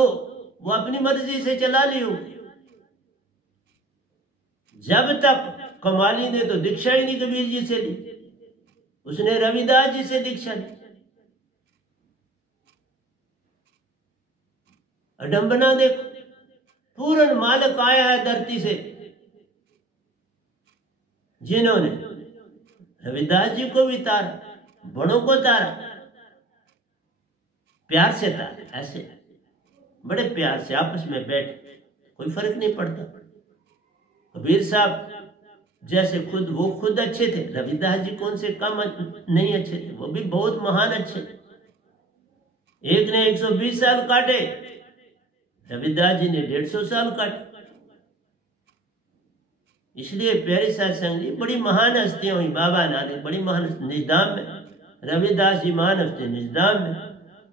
वो अपनी मर्जी से चला लियो। जब तक कमाली ने तो दीक्षा ही नहीं कबीर जी से ली, उसने रविदास जी से दीक्षा ली। अडंबना देखो, पूर्ण मालिक आया है धरती से, जिन्होंने रविदास जी को भी तारा, बड़ों को तारा, प्यार से तारा, ऐसे बड़े प्यार से आपस में बैठ, कोई फर्क नहीं पड़ता। कबीर साहब जैसे खुद वो खुद अच्छे थे, रविदास जी कौन से कम नहीं अच्छे थे, वो भी बहुत महान अच्छे थे। एक ने 120 साल काटे, रविदास जी ने 150 साल काटे। इसलिए प्यारे सत्संग जी बड़ी महान हस्तियां हुई। बाबा नानक बड़ी महान निजदाम में, रविदास जी महान हस्ती निजदाम में,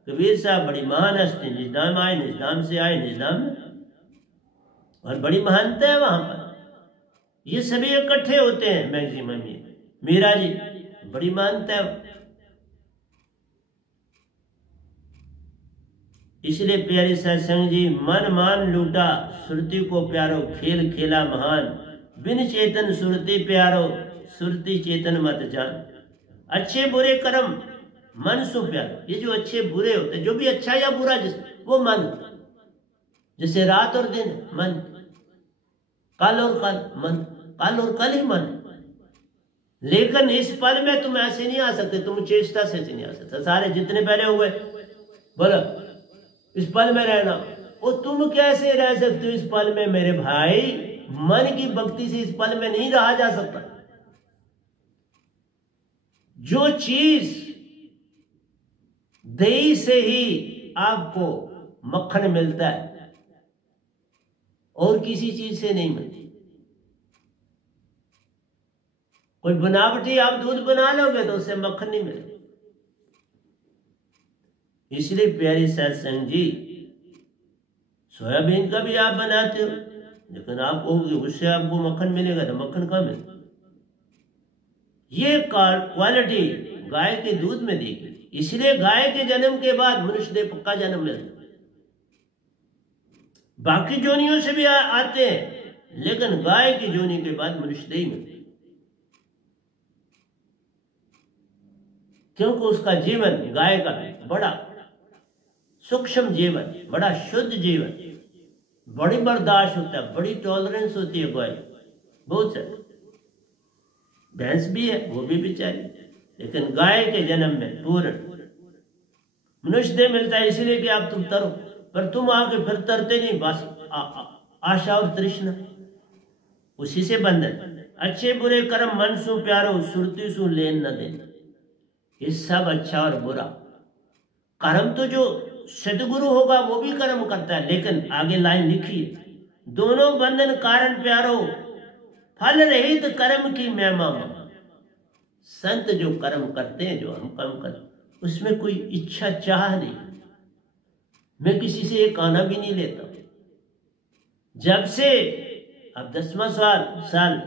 कबीर साहब बड़ी महान हस्ती निजदाम आए, निजदाम से आए निजदाम में, और बड़ी महानता है वहां पर। ये सभी इकट्ठे होते हैं मैक्सिमम। ये मीरा जी बड़ी मानता है। इसलिए प्यारे सत्संग जी मन मान लूटा सुरती को प्यारो, खेल खेला महान, बिन चेतन सुरती प्यारो, सुरती चेतन मत जान। अच्छे बुरे कर्म मन सु प्यारो। ये जो अच्छे बुरे होते हैं, जो भी अच्छा या बुरा जिस वो मन, जैसे रात और दिन मन, कल और कल मन, कल और कल ही मन। लेकिन इस पल में तुम ऐसे नहीं आ सकते, तुम चेष्टा से नहीं आ सकते। सारे जितने पहले हुए बोलो इस पल में रहना, और तुम कैसे रह सकते हो इस पल में मेरे भाई? मन की भक्ति से इस पल में नहीं रहा जा सकता। जो चीज दही से ही आपको मक्खन मिलता है और किसी चीज से नहीं मिलती। कोई बनावटी आप दूध बना लोगे तो उससे मक्खन नहीं मिलेगा। इसलिए प्यारी सत्संग जी, सोयाबीन का भी आप बनाते हो, लेकिन आप कहोगे उससे आपको मक्खन मिलेगा, तो मक्खन कहाँ मिलेगा? ये क्वालिटी गाय के दूध में देखी। इसलिए गाय के जन्म के बाद मनुष्य देह पक्का जन्म मिलता। बाकी जोनियों से भी आते हैं, लेकिन गाय की जोनी के बाद मनुष्य देह मिलता, क्योंकि उसका जीवन गाय का बड़ा सूक्ष्म जीवन, बड़ा शुद्ध जीवन, बड़ी बर्दाश्त होता है, बड़ी टॉलरेंस होती है गाय। बहुत सारी भैंस भी है, वो भी बेचारी, लेकिन गाय के जन्म में पूर्ण मनुष्य देह मिलता है। इसलिए कि आप तुम तरो, पर तुम आके फिर तरते नहीं, बस आशा और तृष्णा, उसी से बंधन। अच्छे बुरे कर्म मन सु प्यारो, सुरती सु लेन न देना। ये सब अच्छा और बुरा कर्म तो जो सदगुरु होगा वो भी कर्म करता है, लेकिन आगे लाइन लिखी है, दोनों बंधन कारण प्यारो, फल रहित कर्म की मैं मामा। संत जो कर्म करते हैं, जो हम कर्म करते, उसमें कोई इच्छा चाह नहीं। मैं किसी से एक आना भी नहीं लेता। जब से अब 10वां साल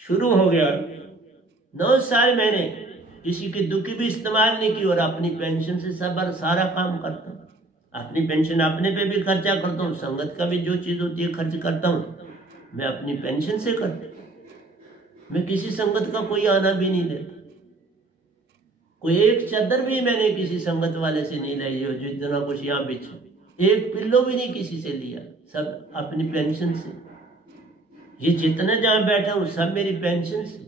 शुरू हो गया, 9 साल मैंने किसी की दुखी भी इस्तेमाल नहीं की और अपनी पेंशन से सारा काम करता हूँ। अपनी पेंशन अपने पे भी खर्चा करता हूँ, संगत का भी जो चीज़ होती है खर्च करता हूँ, मैं अपनी पेंशन से करता हूँ। मैं किसी संगत का कोई आना भी नहीं लेता। कोई एक चादर भी मैंने किसी संगत वाले से नहीं ली हो, जितना कुछ यहाँ बिछे, एक पिल्लो भी नहीं किसी से लिया, सब अपनी पेंशन से। ये जितना जहाँ बैठा हूँ सब मेरी पेंशन से।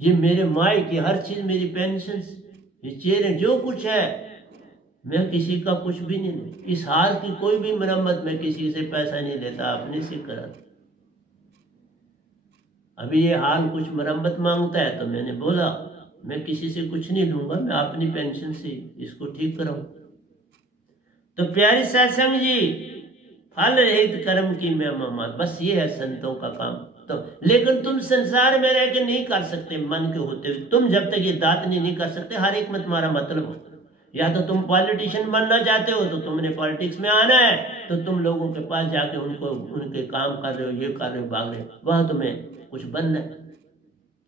ये मेरे माई की हर चीज मेरी पेंशन से। ये चेहरे जो कुछ है मैं किसी का कुछ भी नहीं लेता। इस हाल की कोई भी मरम्मत मैं किसी से पैसा नहीं लेता, अपने से कराता। अभी ये हाल कुछ मरम्मत मांगता है तो मैंने बोला मैं किसी से कुछ नहीं लूंगा, मैं अपनी पेंशन से इसको ठीक कराऊं। तो प्यारे सत्संग जी, फल रहित कर्म की मैं मामा, बस ये है संतों का काम। तो लेकिन तुम संसार में रह के नहीं कर सकते मन के होते हुए। तुम जब तक ये दातनी नहीं कर सकते, हर एक में तुम्हारा मतलब हो। या तो तुम पॉलिटिशियन बनना चाहते हो तो तुमने पॉलिटिक्स में आना है, तो तुम लोगों के पास जाके उनको उनके काम कर रहे हो, ये कर रहे हो, भाग रहे हो, वहां तुम्हें कुछ बनना है,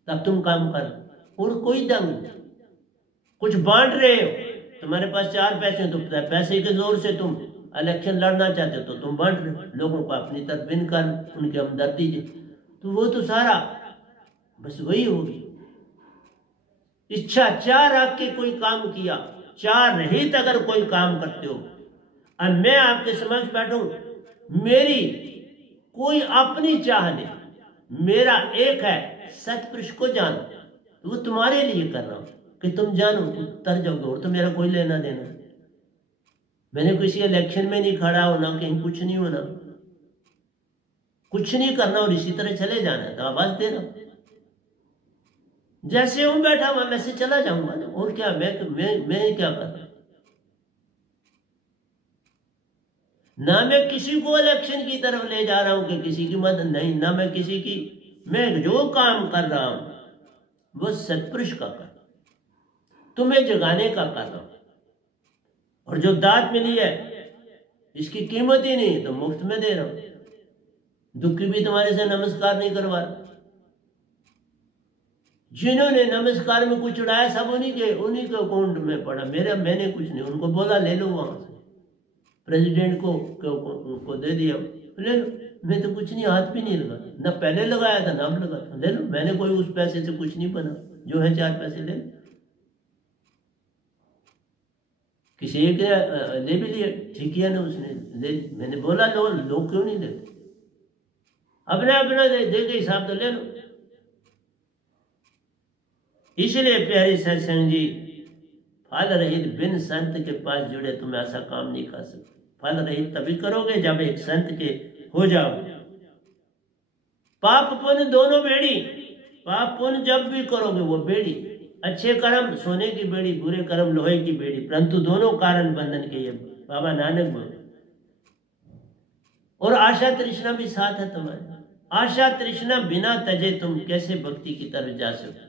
तब तुम काम कर। और कोई दंग नहीं, कुछ बांट रहे हो, तुम्हारे पास 4 पैसे तो पैसे के जोर से तुम इलेक्शन लड़ना चाहते हो तो तुम बांट रहे हो लोगों को अपनी तरफ बिन कर, उनके हमदर्दी दे, तो वो तो सारा बस वही होगी। इच्छा 4 रख के कोई काम किया, 4 रहित अगर कोई काम करते हो, और मैं आपके समक्ष बैठूं, मेरी कोई अपनी चाह नहीं, मेरा एक है सतपुरुष को जानो, तो वो तुम्हारे लिए कर रहा हूं कि तुम जानो, उतर जाओगे, और तो मेरा कोई लेना देना। मैंने किसी इलेक्शन में नहीं खड़ा होना, कहीं कुछ नहीं होना, कुछ नहीं करना और इसी तरह चले जाना, तो आवाज देना, जैसे हूं बैठा हुआ वैसे चला जाऊंगा ना, और क्या मैं क्या कर, ना मैं किसी को इलेक्शन की तरफ ले जा रहा हूं कि किसी की मदद नहीं, ना मैं किसी की, मैं जो काम कर रहा हूं वो सत्पुरुष का कर, तुम्हें जगाने का कर रहा हूं। और जो दात मिली है इसकी कीमत ही नहीं तो मुफ्त में दे रहा हूं। दुखी भी तुम्हारे से नमस्कार नहीं करवा, जिन्होंने नमस्कार में कुछ उड़ाया सब उन्हीं के अकाउंट में पड़ा, मैंने कुछ नहीं, उनको बोला ले लो, वहां से प्रेसिडेंट को दे दिया, ले लो, मैं तो कुछ नहीं, हाथ भी नहीं लगा, ना पहले लगाया था ना अब लगा था, ले लो, मैंने कोई उस पैसे से कुछ नहीं बना, जो है 4 पैसे ले लो। किसी एक ले भी लिया, ठीक किया ना उसने, ले, मैंने बोला लो, लोग क्यों नहीं लेते, अपना दे के हिसाब तो ले लो। इसलिए प्यारे सत्संग जी, फल रहित बिन संत के पास जुड़े तुम ऐसा काम नहीं कर सकते। फल रहित तभी करोगे जब एक संत के हो जाओ। पाप पुण्य दोनों बेड़ी, पाप पुण्य जब भी करोगे वो बेड़ी, अच्छे कर्म सोने की बेड़ी, बुरे कर्म लोहे की बेड़ी, परंतु दोनों कारण बंधन के, ये बाबा नानक बोले। और आशा तृष्णा भी साथ है तुम्हारे, आशा तृष्णा बिना तजे तुम कैसे भक्ति की तरफ जा सकते।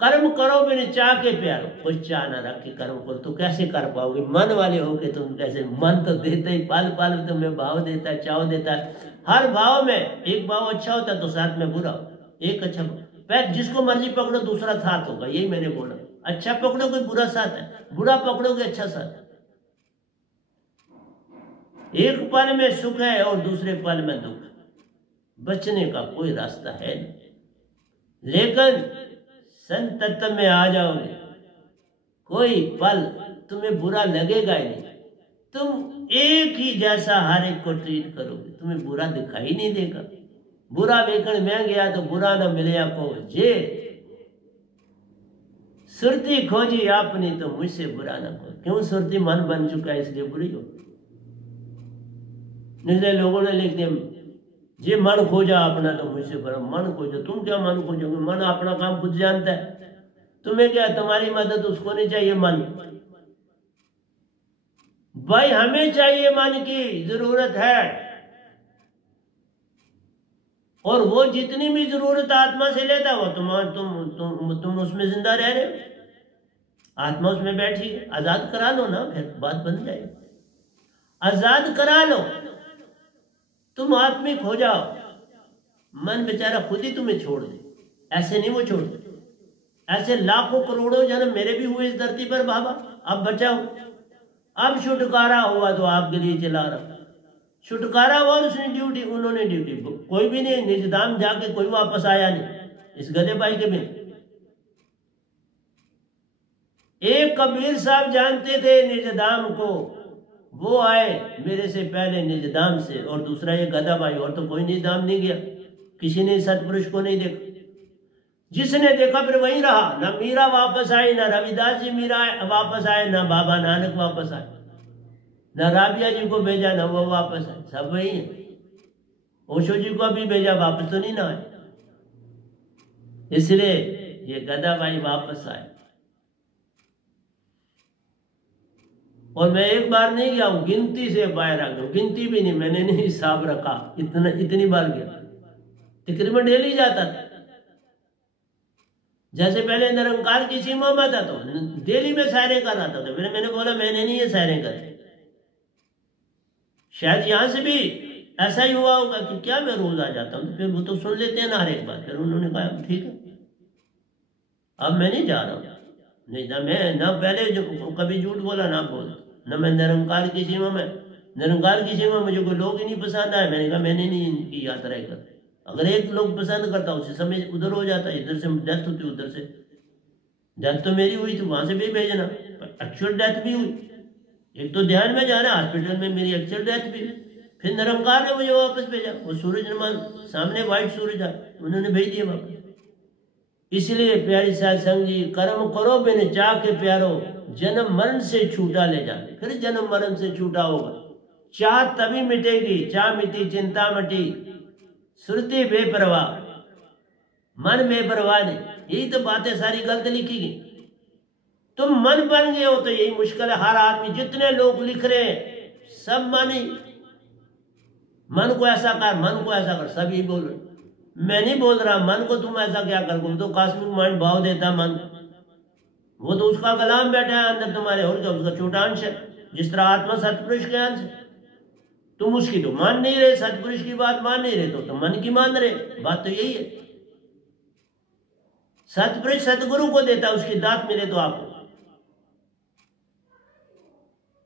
कर्म करो बिन चाह के प्यारो, कोई चाह ना रख के कर्म करो तो कैसे कर पाओगे। मन वाले हो के तुम कैसे, मन तो देता ही, पल पल तुम्हें भाव देता है, चाव देता है। हर भाव में एक भाव अच्छा होता है तो साथ में बुरा, एक अच्छा पैर जिसको मर्जी पकड़ो दूसरा साथ होगा, यही मैंने बोला। अच्छा पकड़ो कोई बुरा साथ है, बुरा पकड़ोगे अच्छा साथ है। एक पल में सुख है और दूसरे पल में दुख, बचने का कोई रास्ता है नहीं। लेकिन संत तत्व में आ जाओगे, कोई पल तुम्हें बुरा लगेगा ही नहीं, तुम एक ही जैसा हर एक को ट्रीट करोगे, तुम्हें बुरा दिखाई नहीं देगा। बुरा वेखण में गया तो बुरा न मिलया को, जे सुरती खोजी आपनी तो मुझसे बुरा न को। क्यों, सुरती मन बन चुका है इसलिए बुरी हो। इसलिए लोगों ने लिख दिया, जे मन खोजा अपना तो मुझसे बुरा। मन खोजो, तुम क्या मन खोजोगे, मन अपना काम खुद जानता है, तुम्हें क्या, तुम्हारी मदद उसको नहीं चाहिए। मन भाई हमें चाहिए, मन की जरूरत है। और वो जितनी भी जरूरत आत्मा से लेता है वो तुम उसमें जिंदा रह रहे हो। आत्मा उसमें बैठी है, आजाद करा लो ना, फिर बात बन जाएगी। आजाद करा लो, तुम आत्मिक हो जाओ, मन बेचारा खुद ही तुम्हें छोड़ दे। ऐसे नहीं वो छोड़ दे। ऐसे लाखों करोड़ों जन्म मेरे भी हुए इस धरती पर बाबा, अब बचाओ। अब छुटकारा हुआ तो आपके लिए चला रहा, छुटकारा हुआ उसने ड्यूटी, उन्होंने ड्यूटी, कोई भी नहीं निजदाम जाके कोई वापस आया नहीं इस गधे भाई के बिन। एक कबीर साहब जानते थे निजदाम को, वो आए मेरे से पहले निजदाम से, और दूसरा ये गधा भाई, और तो कोई निजदाम नहीं गया, किसी ने सतपुरुष को नहीं देखा। जिसने देखा फिर वही रहा, ना मीरा वापस आई, ना रविदास जी मीरा वापस आए, ना बाबा नानक वापस आए, ना राबिया जी को भेजा, ना वो वापस आए, सब वही है। ओशो जी को भी भेजा, वापस तो नहीं ना आए। इसलिए ये गधा भाई वापस आए। और मैं एक बार नहीं गया हूं, गिनती से बाहर आ गया, गिनती भी नहीं, मैंने नहीं हिसाब रखा, इतनी बार गया, तकरीबन डेली जाता था। जैसे पहले निरंकार की सीमा में था तो डेली में सैरें कर रहा था, तो फिर मैंने बोला मैंने नहीं ये सैरें कर। शायद यहां से भी ऐसा ही हुआ होगा कि क्या मैं रोज आ जाता हूं, तो फिर वो तो सुन लेते हैं ना हर एक बात। फिर उन्होंने कहा ठीक है, अब मैं नहीं जा रहा हूं, नहीं ना मैं ना पहले कभी झूठ बोला ना बोल, ना मैं निरंकार की सीमा में, निरंकार की सीमा मुझे कोई लोग ही नहीं पसंद आए, मैंने कहा मैंने नहीं इनकी यात्रा कर। अगर एक लोग पसंद करता उसी समय उधर हो जाता, इधर से डेथ होती, उधर से डेथ तो मेरी हुई थी, वहां से भी भेजना, पर एक्चुअल डेथ भी हुई। एक तो ध्यान में जाना, हॉस्पिटल में मेरी एक्चुअल डेथ भी, फिर निरंकार ने मुझे वापस भेजा। वो सूरज सामने व्हाइट सूरज आ, उन्होंने भेज दिया वापस। इसलिए प्यारी साध संग जी, कर्म करो बिन चाह के प्यारो, जन्म मरण से छूटा ले जा। फिर जन्म मरण से छूटा होगा, चाह तभी मिटेगी, चाह मिटी चिंता मटी, सुरती बेपरवाह, मन बेपरवाह नहीं। यही तो बातें सारी गलत लिखी गई। तुम मन बन गए हो तो यही मुश्किल है। हर आदमी, जितने लोग लिख रहे हैं सब मन ही, मन को ऐसा कर, मन को ऐसा कर, सभी बोल रहे। मैं नहीं बोल रहा मन को तुम ऐसा क्या कर, वो तो कॉस्मिक माइंड भाव देता मन, वो तो उसका कलाम बैठा है अंदर तुम्हारे, और क्या उसका छोटा अंश है। जिस तरह आत्मा सतपुरुष के अंश है, तुम उसकी तो मान नहीं रहे, सतपुरुष की बात मान नहीं रहे, तो मन की मान रहे। बात तो यही है, सतपुरुष सतगुरु को देता, उसकी दात मिले तो आपको,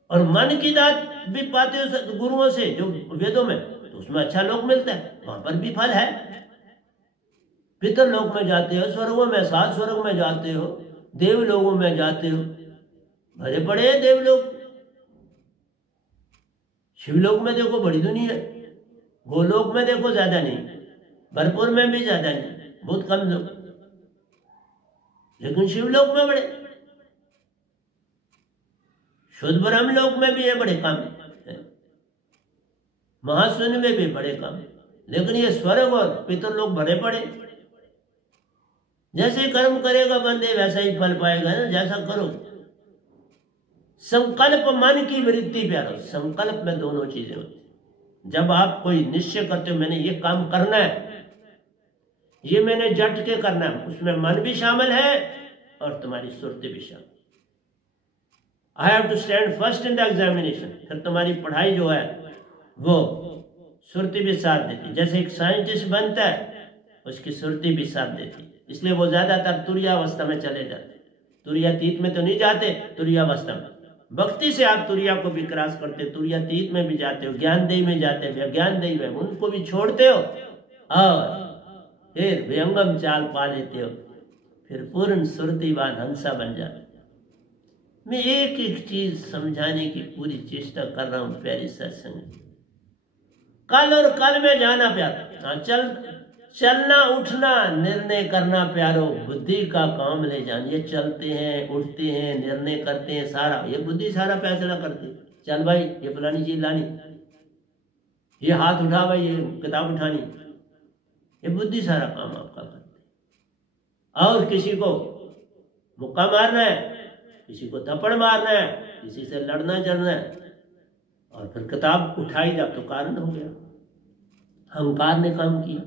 और मन की दात भी पाते हो गुरुओं से जो वेदों में, तो उसमें अच्छा लोक मिलता है, वहां पर भी फल है। पितर लोक में जाते हो, स्वर्गों में, सात स्वर्ग में जाते हो, देव लोगों में जाते हो, भरे पड़े हैं देवलोक। शिवलोक में देखो बड़ी दुनिया, गोलोक में देखो ज्यादा नहीं, भरपूर में भी ज्यादा नहीं, बहुत कम लोग, लेकिन शिवलोक में बड़े, शुद्ध ब्रह्म लोक में भी है बड़े कम, महाशून्य में भी बड़े कम, लेकिन ये स्वर्ग और पितरलोक भरे पड़े। जैसे कर्म करेगा बंदे वैसा ही फल पाएगा ना, जैसा करो। संकल्प मन की वृत्ति प्यारो, संकल्प में दोनों चीजें होती हैं। जब आप कोई निश्चय करते हो मैंने ये काम करना है, ये मैंने जट के करना है, उसमें मन भी शामिल है और तुम्हारी सुरती भी शामिल। I have to stand first in the examination, फिर तुम्हारी पढ़ाई जो है वो सुरती भी साथ देती। जैसे एक साइंटिस्ट बनता है उसकी सुरती भी साथ देती, इसलिए वो ज्यादातर तुरीयावस्था में चले जाते, तुरीयातीत में तो नहीं जाते, तुरीयावस्था में। भक्ति से आप तुरिया को भी क्रॉस करते, तुरीयातीत में भी जाते हो, ज्ञानदेही में जाते हो, ज्ञानदेही में उनको भी छोड़ते हो और फिर विहंगम चाल पा लेते हो, फिर पूर्ण सुरतिवान हंसा बन जाते। मैं एक एक चीज समझाने की पूरी चेष्टा कर रहा हूं प्यारी सत्संग। कल और कल में जाना प्यारा, चलना उठना निर्णय करना प्यारो, बुद्धि का काम ले जान। ये चलते हैं, उठते हैं, निर्णय करते हैं, सारा ये बुद्धि सारा फैसला करती। चल भाई ये फलानी चीज लानी, ये हाथ उठा भाई ये किताब उठानी, ये बुद्धि सारा काम आपका करती। और किसी को मुक्का मारना है, किसी को थप्पड़ मारना है, किसी से लड़ना जड़ना है, और फिर किताब उठाई जब तो कारण हो गया, अहंकार ने काम किया।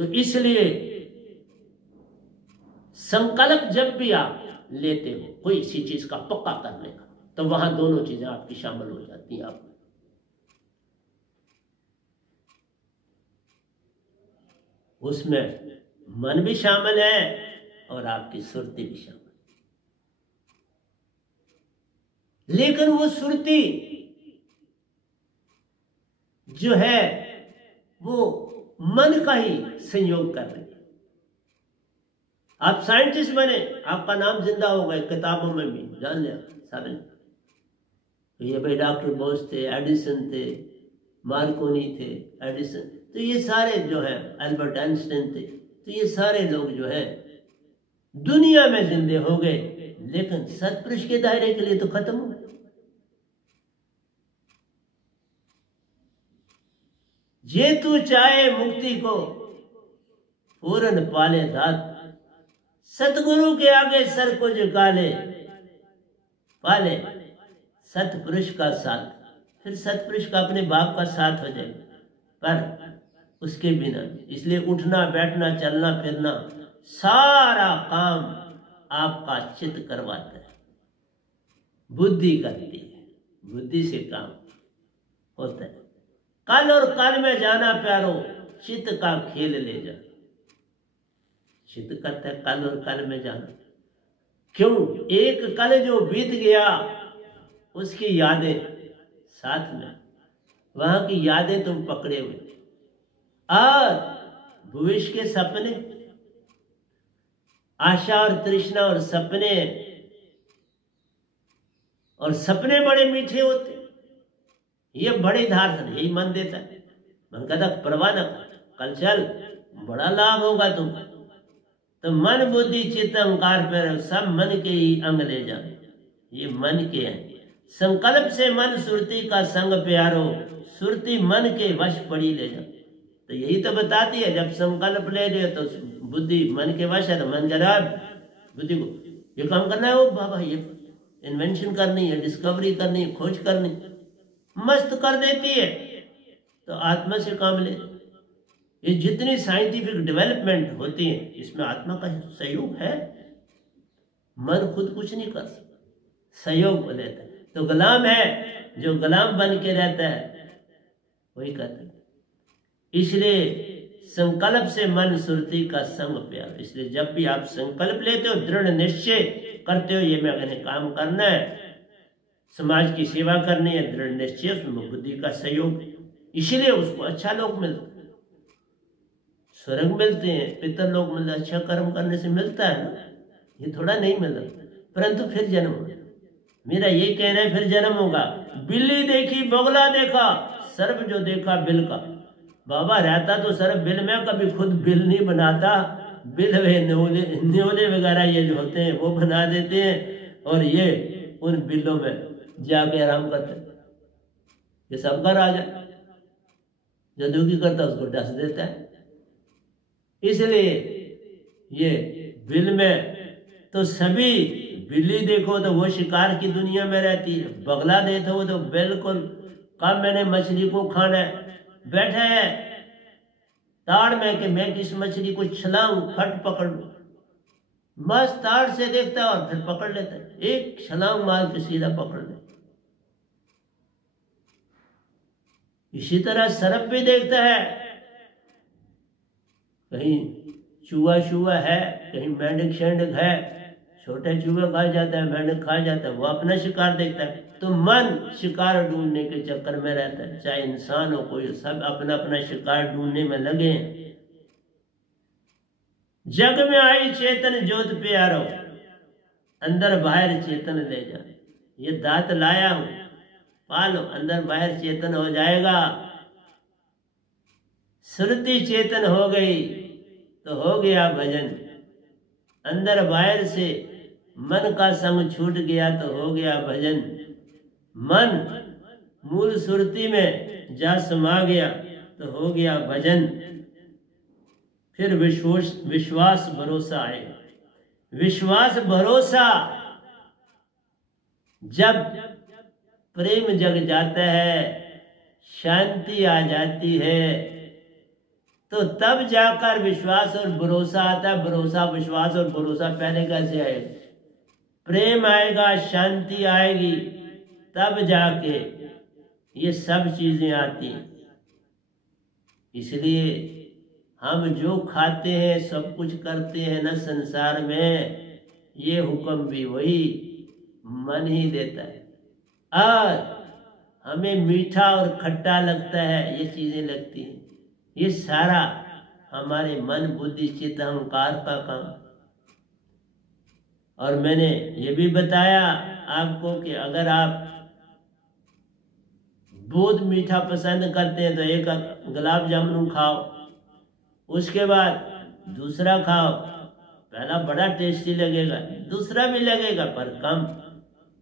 तो इसलिए संकल्प जब भी आप लेते हो कोई इसी चीज का पक्का करने का, तो वहां दोनों चीजें आपकी शामिल हो जाती हैं। आप उसमें मन भी शामिल है और आपकी सुरती भी शामिल। लेकिन वो सुरती जो है वो मन का ही संयोग कर रही है। आप साइंटिस्ट बने, आपका नाम जिंदा हो गए किताबों में भी जान लिया सारे, ये भाई डॉक्टर बोस थे, एडिसन थे, मार्कोनी थे, एडिसन, तो ये सारे जो है अल्बर्ट आइंस्टाइन थे, तो ये सारे लोग जो है दुनिया में जिंदे हो गए, लेकिन सत्पुरुष के दायरे के लिए तो खत्म हो गए। जे तू चाहे मुक्ति को पूरन पाले दात, सतगुरु के आगे सर को झुका ले, पाले सतपुरुष का साथ। फिर सतपुरुष का अपने बाप का साथ हो जाएगा, पर उसके बिना, इसलिए उठना बैठना चलना फिरना सारा काम आपका चित्त करवाता है, बुद्धि करती है, बुद्धि से काम होता है। कल और कल में जाना प्यारो, चित्त का खेल ले जा। चित्त करता है कल और कल में जाना, क्यों? एक कल जो बीत गया उसकी यादें साथ में, वहां की यादें तुम पकड़े हुए, और भविष्य के सपने, आशा और तृष्णा और सपने, और सपने बड़े मीठे होते, ये बड़ी धार है, यही मन देता है। मन कहता परवाह न कर, कल चल, बड़ा लाभ होगा तुम। तो मन बुद्धि चित्त अहंकार पर सब मन के ही अंग ले जा, ये मन के हैं। संकल्प से मन सुरती का संग प्यारो, सुरती मन के वश पड़ी ले जा। तो यही तो बताती है, जब संकल्प ले रहे तो बुद्धि मन के वश है, तो मन जरा बुद्धि को ये काम करना है, वो बाबा ये इन्वेंशन करनी है, डिस्कवरी करनी है, खोज करनी, मस्त कर देती है। तो आत्मा से काम ले। ये जितनी साइंटिफिक डेवलपमेंट होती है इसमें आत्मा का सहयोग है, मन खुद कुछ नहीं कर सकता, सहयोग लेता है। तो गुलाम है, जो गुलाम बन के रहता है वही कहता है। इसलिए संकल्प से मन सुरती का संग प्यार। इसलिए जब भी आप संकल्प लेते हो, दृढ़ निश्चय करते हो, ये मैंने काम करना है, समाज की सेवा करनी है, दृढ़ निश्चय, उसमें बुद्धि का सहयोग, इसीलिए उसको अच्छा लोग मिलते, स्वर्ग मिलते हैं, पितर लोग मिलते, अच्छा कर्म करने से मिलता है ना, ये थोड़ा नहीं मिलता, परंतु फिर जन्म होगा। मेरा ये कहना है फिर जन्म होगा। बिल्ली देखी बगला देखा, सर्प जो देखा बिल का। बाबा रहता तो सर्प बिल में, कभी खुद बिल नहीं बनाता, बिल वे न्योले वगैरह ये जो होते हैं वो बना देते हैं, और ये उन बिलों में जाके आराम करते हैं। ये सबका राजा, जो दुखी करता उसको डस देता है। इसलिए ये बिल में तो सभी, बिल्ली देखो तो वो शिकार की दुनिया में रहती है, बगला देखो तो बिल्कुल कब मैंने मछली को खाना है, बैठा है ताड़ में कि मैं किस मछली को छलाऊं, फट पकड़ लूं, बस ताड़ से देखता है और फिर पकड़ लेता है, एक छलांग मार के सीधा पकड़ ले। इसी तरह सर्प भी देखता है, कहीं चूहा शुआ है, कहीं मेंढक शेंढक है, छोटे चूहे खा जाता है, मेंढक खा जाता है, वो अपना शिकार देखता है। तो मन शिकार ढूंढने के चक्कर में रहता है, चाहे इंसान हो कोई, सब अपना अपना शिकार ढूंढने में लगे हैं। जग में आई चेतन ज्योत प्यारो, अंदर बाहर चेतन ले जा। ये दांत लाया हूं, पालो, अंदर बाहर चेतन हो जाएगा। सुरती चेतन हो गई तो हो गया भजन, अंदर बाहर से मन का संग छूट गया तो हो गया भजन। मन मूल सुरती में जा समा गया तो हो गया भजन। फिर विश्वास भरोसा आएगा। विश्वास भरोसा जब प्रेम जग जाता है, शांति आ जाती है, तो तब जाकर विश्वास और भरोसा आता है। भरोसा, विश्वास और भरोसा पहले कैसे आएगा? प्रेम आएगा, शांति आएगी, तब जाके ये सब चीजें आती हैं। इसलिए हम जो खाते हैं, सब कुछ करते हैं ना संसार में, ये हुक्म भी वही मन ही देता है। और हमें मीठा और खट्टा लगता है, ये चीजें लगती हैं, ये सारा हमारे मन, बुद्धि, चित्त, अहंकार का काम। और मैंने ये भी बताया आपको कि अगर आप बहुत मीठा पसंद करते हैं तो एक गुलाब जामुन खाओ, उसके बाद दूसरा खाओ, पहला बड़ा टेस्टी लगेगा, दूसरा भी लगेगा पर कम,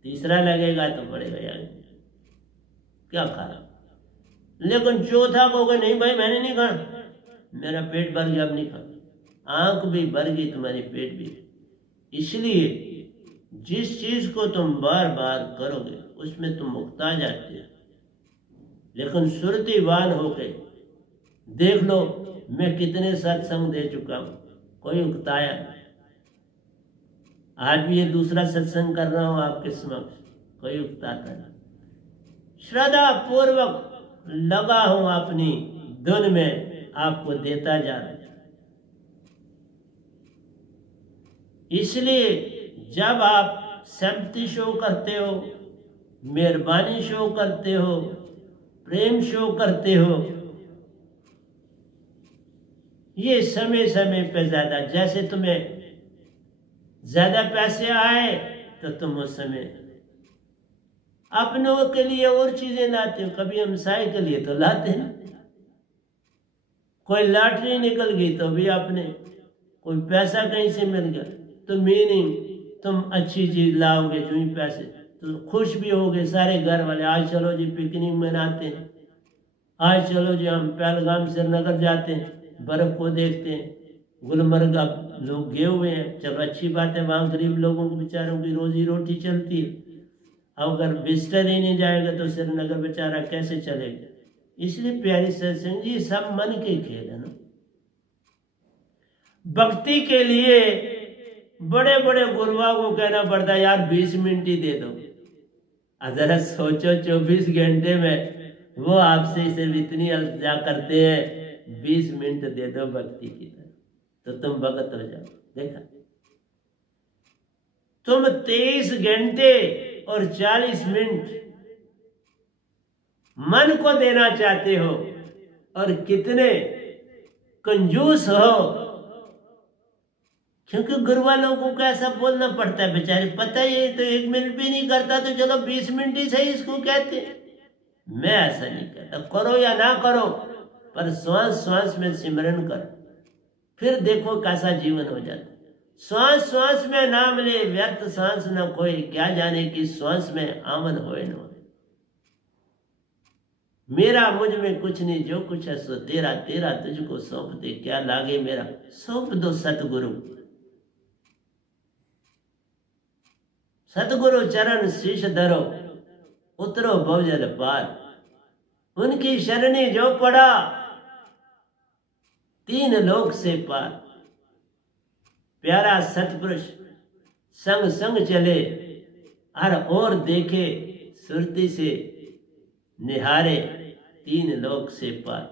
तीसरा लगेगा तो बढ़ेगा यार क्या खाना। लेकिन चौथा कहोगे नहीं भाई मैंने नहीं खाना, मेरा पेट भर गया, अब नहीं खाना। आंख भी भर गई, तुम्हारी पेट भी। इसलिए जिस चीज को तुम बार बार करोगे उसमें तुम मुक्ता जाते हो। लेकिन सुरतिवान होके देख लो, मैं कितने सत्संग दे चुका हूं, कोई उकताया नहीं। आज भी ये दूसरा सत्संग कर रहा हूं आपके समक्ष, कोई उकताता नहीं। श्रद्धा पूर्वक लगा हूं अपनी धुन में, आपको देता जा रहा हूं। इसलिए जब आप संपत्ति शो करते हो, मेहरबानी शो करते हो, प्रेम शो करते हो, ये समय समय पे ज्यादा, जैसे तुम्हें ज्यादा पैसे आए तो तुम उस समय अपनों के लिए और चीजें लाते हो। कभी हमसाए के लिए तो लाते हैं, कोई लॉटरी निकल गई तो भी आपने, कोई पैसा कहीं से मिल गया तो मीनिंग तुम अच्छी चीज लाओगे, जो ही पैसे तो खुश भी होगे सारे घर वाले। आज चलो जी पिकनिक मनाते हैं, आज चलो जी हम पहलगाम श्रीनगर जाते हैं, बर्फ को देखते हैं, गुलमर्ग अब लोग गए हुए हैं, चलो अच्छी बात है, वहाँ गरीब लोगों को बेचारों की रोजी रोटी चलती है। अब अगर विजिटर ही नहीं जाएगा तो श्रीनगर बेचारा कैसे चलेगा। इसलिए प्यारी सत्संग जी, सब मन के खेल है ना। भक्ति के लिए बड़े बड़े गुरुओं को कहना पड़ता है यार 20 मिनट ही दे दो। अगर सोचो 24 घंटे में वो आपसे सिर्फ इतनी अल्जा करते हैं, 20 मिनट दे दो भक्ति की तरफ तो तुम भगत हो जाओ। देखा, तुम 23 घंटे और 40 मिनट मन को देना चाहते हो, और कितने कंजूस हो, क्योंकि गुरु वालों को कैसा बोलना पड़ता है बेचारे, पता ही तो 1 मिनट भी नहीं करता तो चलो 20 मिनट ही सही इसको कहते। मैं ऐसा नहीं कहता, करो या ना करो, पर श्वास श्वास में सिमरन करो, फिर देखो कैसा जीवन हो जाता है। श्वास श्वास में नाम ले, व्यर्थ सांस न कोई, क्या जाने कि श्वास में आमन होए न होए। मेरा मुझ में कुछ नहीं, जो कुछ है सो तेरा, तेरा तुझको सौंप दे, क्या लागे मेरा, सौंप दो सतगुरु। सतगुरु चरण शीश धरो, उतरो भवजल पार। उनकी शरणी जो पड़ा, 3 लोक से पार। प्यारा सतपुरुष संग संग चले, हर ओर देखे, सुरती से निहारे, 3 लोक से पार।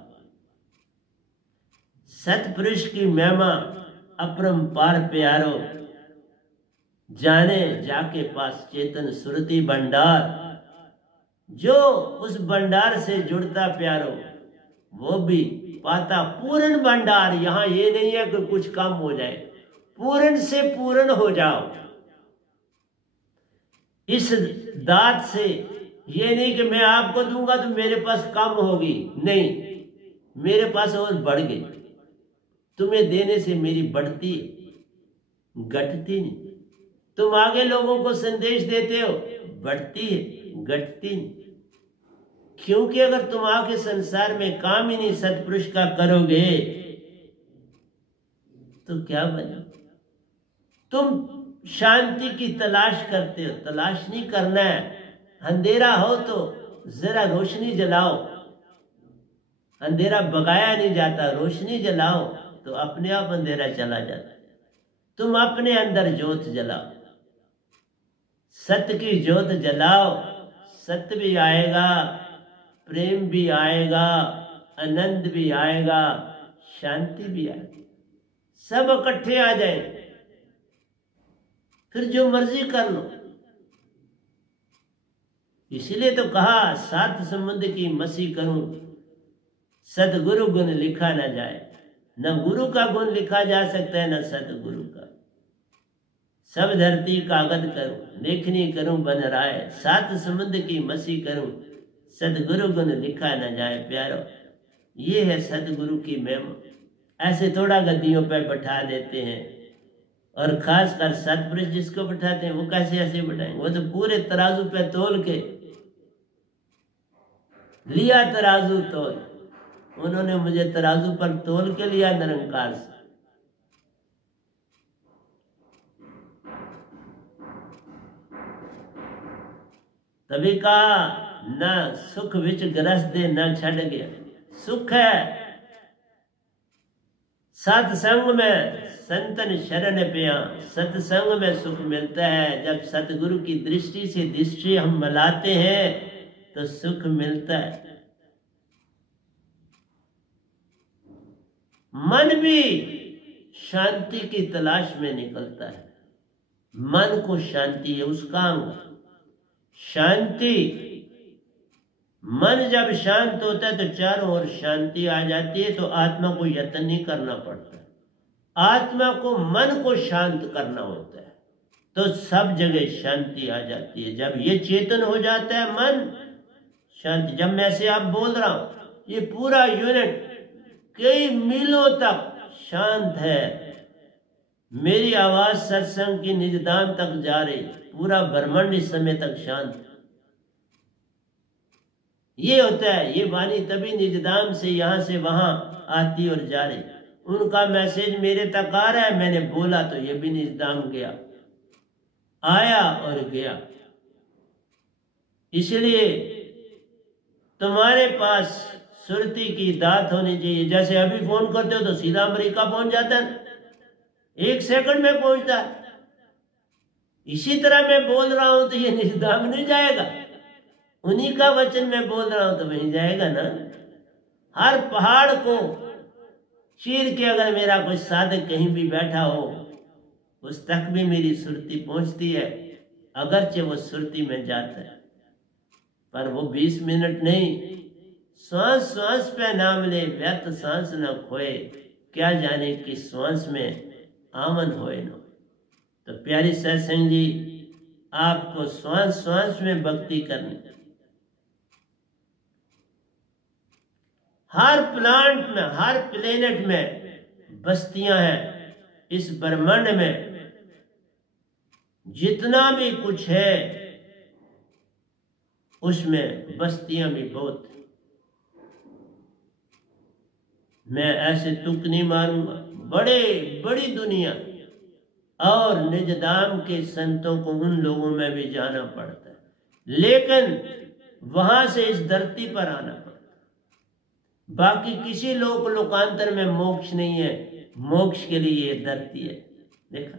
सतपुरुष की महिमा अपरंपार प्यारो, जाने जाके पास चेतन सुरती भंडार। जो उस भंडार से जुड़ता प्यारो, वो भी पाता पूर्ण भंडार। यहां ये नहीं है कि कुछ कम हो जाए, पूर्ण से पूर्ण हो जाओ। इस दात से ये नहीं कि मैं आपको दूंगा तो मेरे पास कम होगी, नहीं, मेरे पास और बढ़ गई। तुम्हें देने से मेरी बढ़ती घटती नहीं। तुम आगे लोगों को संदेश देते हो, बढ़ती है, घटती नहीं। क्योंकि अगर तुम आके संसार में काम ही नहीं सतपुरुष का करोगे तो क्या बने। तुम शांति की तलाश करते हो, तलाश नहीं करना है। अंधेरा हो तो जरा रोशनी जलाओ, अंधेरा भगाया नहीं जाता, रोशनी जलाओ तो अपने आप अंधेरा चला जाता है। तुम अपने अंदर ज्योत जलाओ, सत्य की ज्योत जलाओ, सत्य भी आएगा, प्रेम भी आएगा, आनंद भी आएगा, शांति भी आएगी, सब इकट्ठे आ जाए, फिर जो मर्जी कर लो। इसलिए तो कहा सात समुद्र की मसी करूं, सदगुरु गुण लिखा ना जाए। न गुरु का गुण लिखा जा सकता है, न सदगुरु का। सब धरती कागज करूं, लेखनी करूं बन राय, सात समुद्र की मसी करूं, सदगुरु गुण लिखा न जाए। प्यारो, ये है सदगुरु की महिमा। ऐसे थोड़ा गद्दियों पर बैठा देते हैं, और खासकर सतपुरुष जिसको बैठाते हैं वो कैसे ऐसे बैठाएंगे? वो तो पूरे तराजू पे तोल के लिया, तराजू तोल, उन्होंने मुझे तराजू पर तोल के लिया निरंकार से। तभी कहा न सुख विच ग्रस दे न छड़ गया। सुख है सत्संग में, संतन शरण पिया, सत्संग में सुख मिलता है। जब सतगुरु की दृष्टि से दृष्टि हम मिलाते हैं तो सुख मिलता है। मन भी शांति की तलाश में निकलता है। मन को शांति है उसका अंग, शांति। मन जब शांत होता है तो चारों ओर शांति आ जाती है। तो आत्मा को यत्न नहीं करना पड़ता, आत्मा को मन को शांत करना होता है, तो सब जगह शांति आ जाती है। जब ये चेतन हो जाता है मन शांति। जब मैं से आप बोल रहा हूं, ये पूरा यूनिट कई मीलों तक शांत है। मेरी आवाज सत्संग की निजधाम तक जा रही, पूरा ब्रह्मांड इस समय तक शांत है। ये होता है, ये वाणी तभी निजधाम से यहां से वहां आती और जा रही। उनका मैसेज मेरे तक आ रहा है, मैंने बोला तो ये भी निजधाम गया, आया और गया। इसलिए तुम्हारे पास सुरती की दात होनी चाहिए। जैसे अभी फोन करते हो तो सीधा अमेरिका पहुंच जाता है, 1 सेकंड में पहुंचता है। इसी तरह मैं बोल रहा हूं तो ये निजधाम नहीं जाएगा, उन्हीं का वचन मैं बोल रहा हूं तो वहीं जाएगा ना। हर पहाड़ को चीर के अगर मेरा कोई साधक कहीं भी बैठा हो, उस तक भी मेरी सुरती पहुंचती है, अगरचे वो सुरती में जाता है। पर वो 20 मिनट नहीं, श्वास श्वास पे नाम ले, व्यर्थ सांस न खोए, क्या जाने कि श्वास में आमन होए न। तो प्यारी सत्संग जी, आपको श्वास श्वास में भक्ति करनी। हर प्लांट में, हर प्लेनेट में बस्तियां हैं। इस ब्रह्मांड में जितना भी कुछ है उसमें बस्तियां भी बहुत। मैं ऐसे तुक नहीं मारूंगा, बड़े बड़ी दुनिया और निजधाम के संतों को उन लोगों में भी जाना पड़ता है, लेकिन वहां से इस धरती पर आना पड़ता है। बाकी किसी लोक लोकांतर में मोक्ष नहीं है, मोक्ष के लिए ये धरती है। देखा,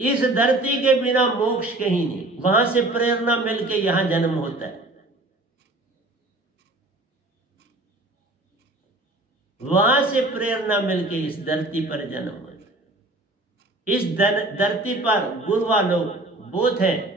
इस धरती के बिना मोक्ष कहीं नहीं, वहां से प्रेरणा मिलके यहां जन्म होता है, वहां से प्रेरणा मिलके इस धरती पर जन्म होता है। इस धरती पर गुरुआ लोग बहुत हैं,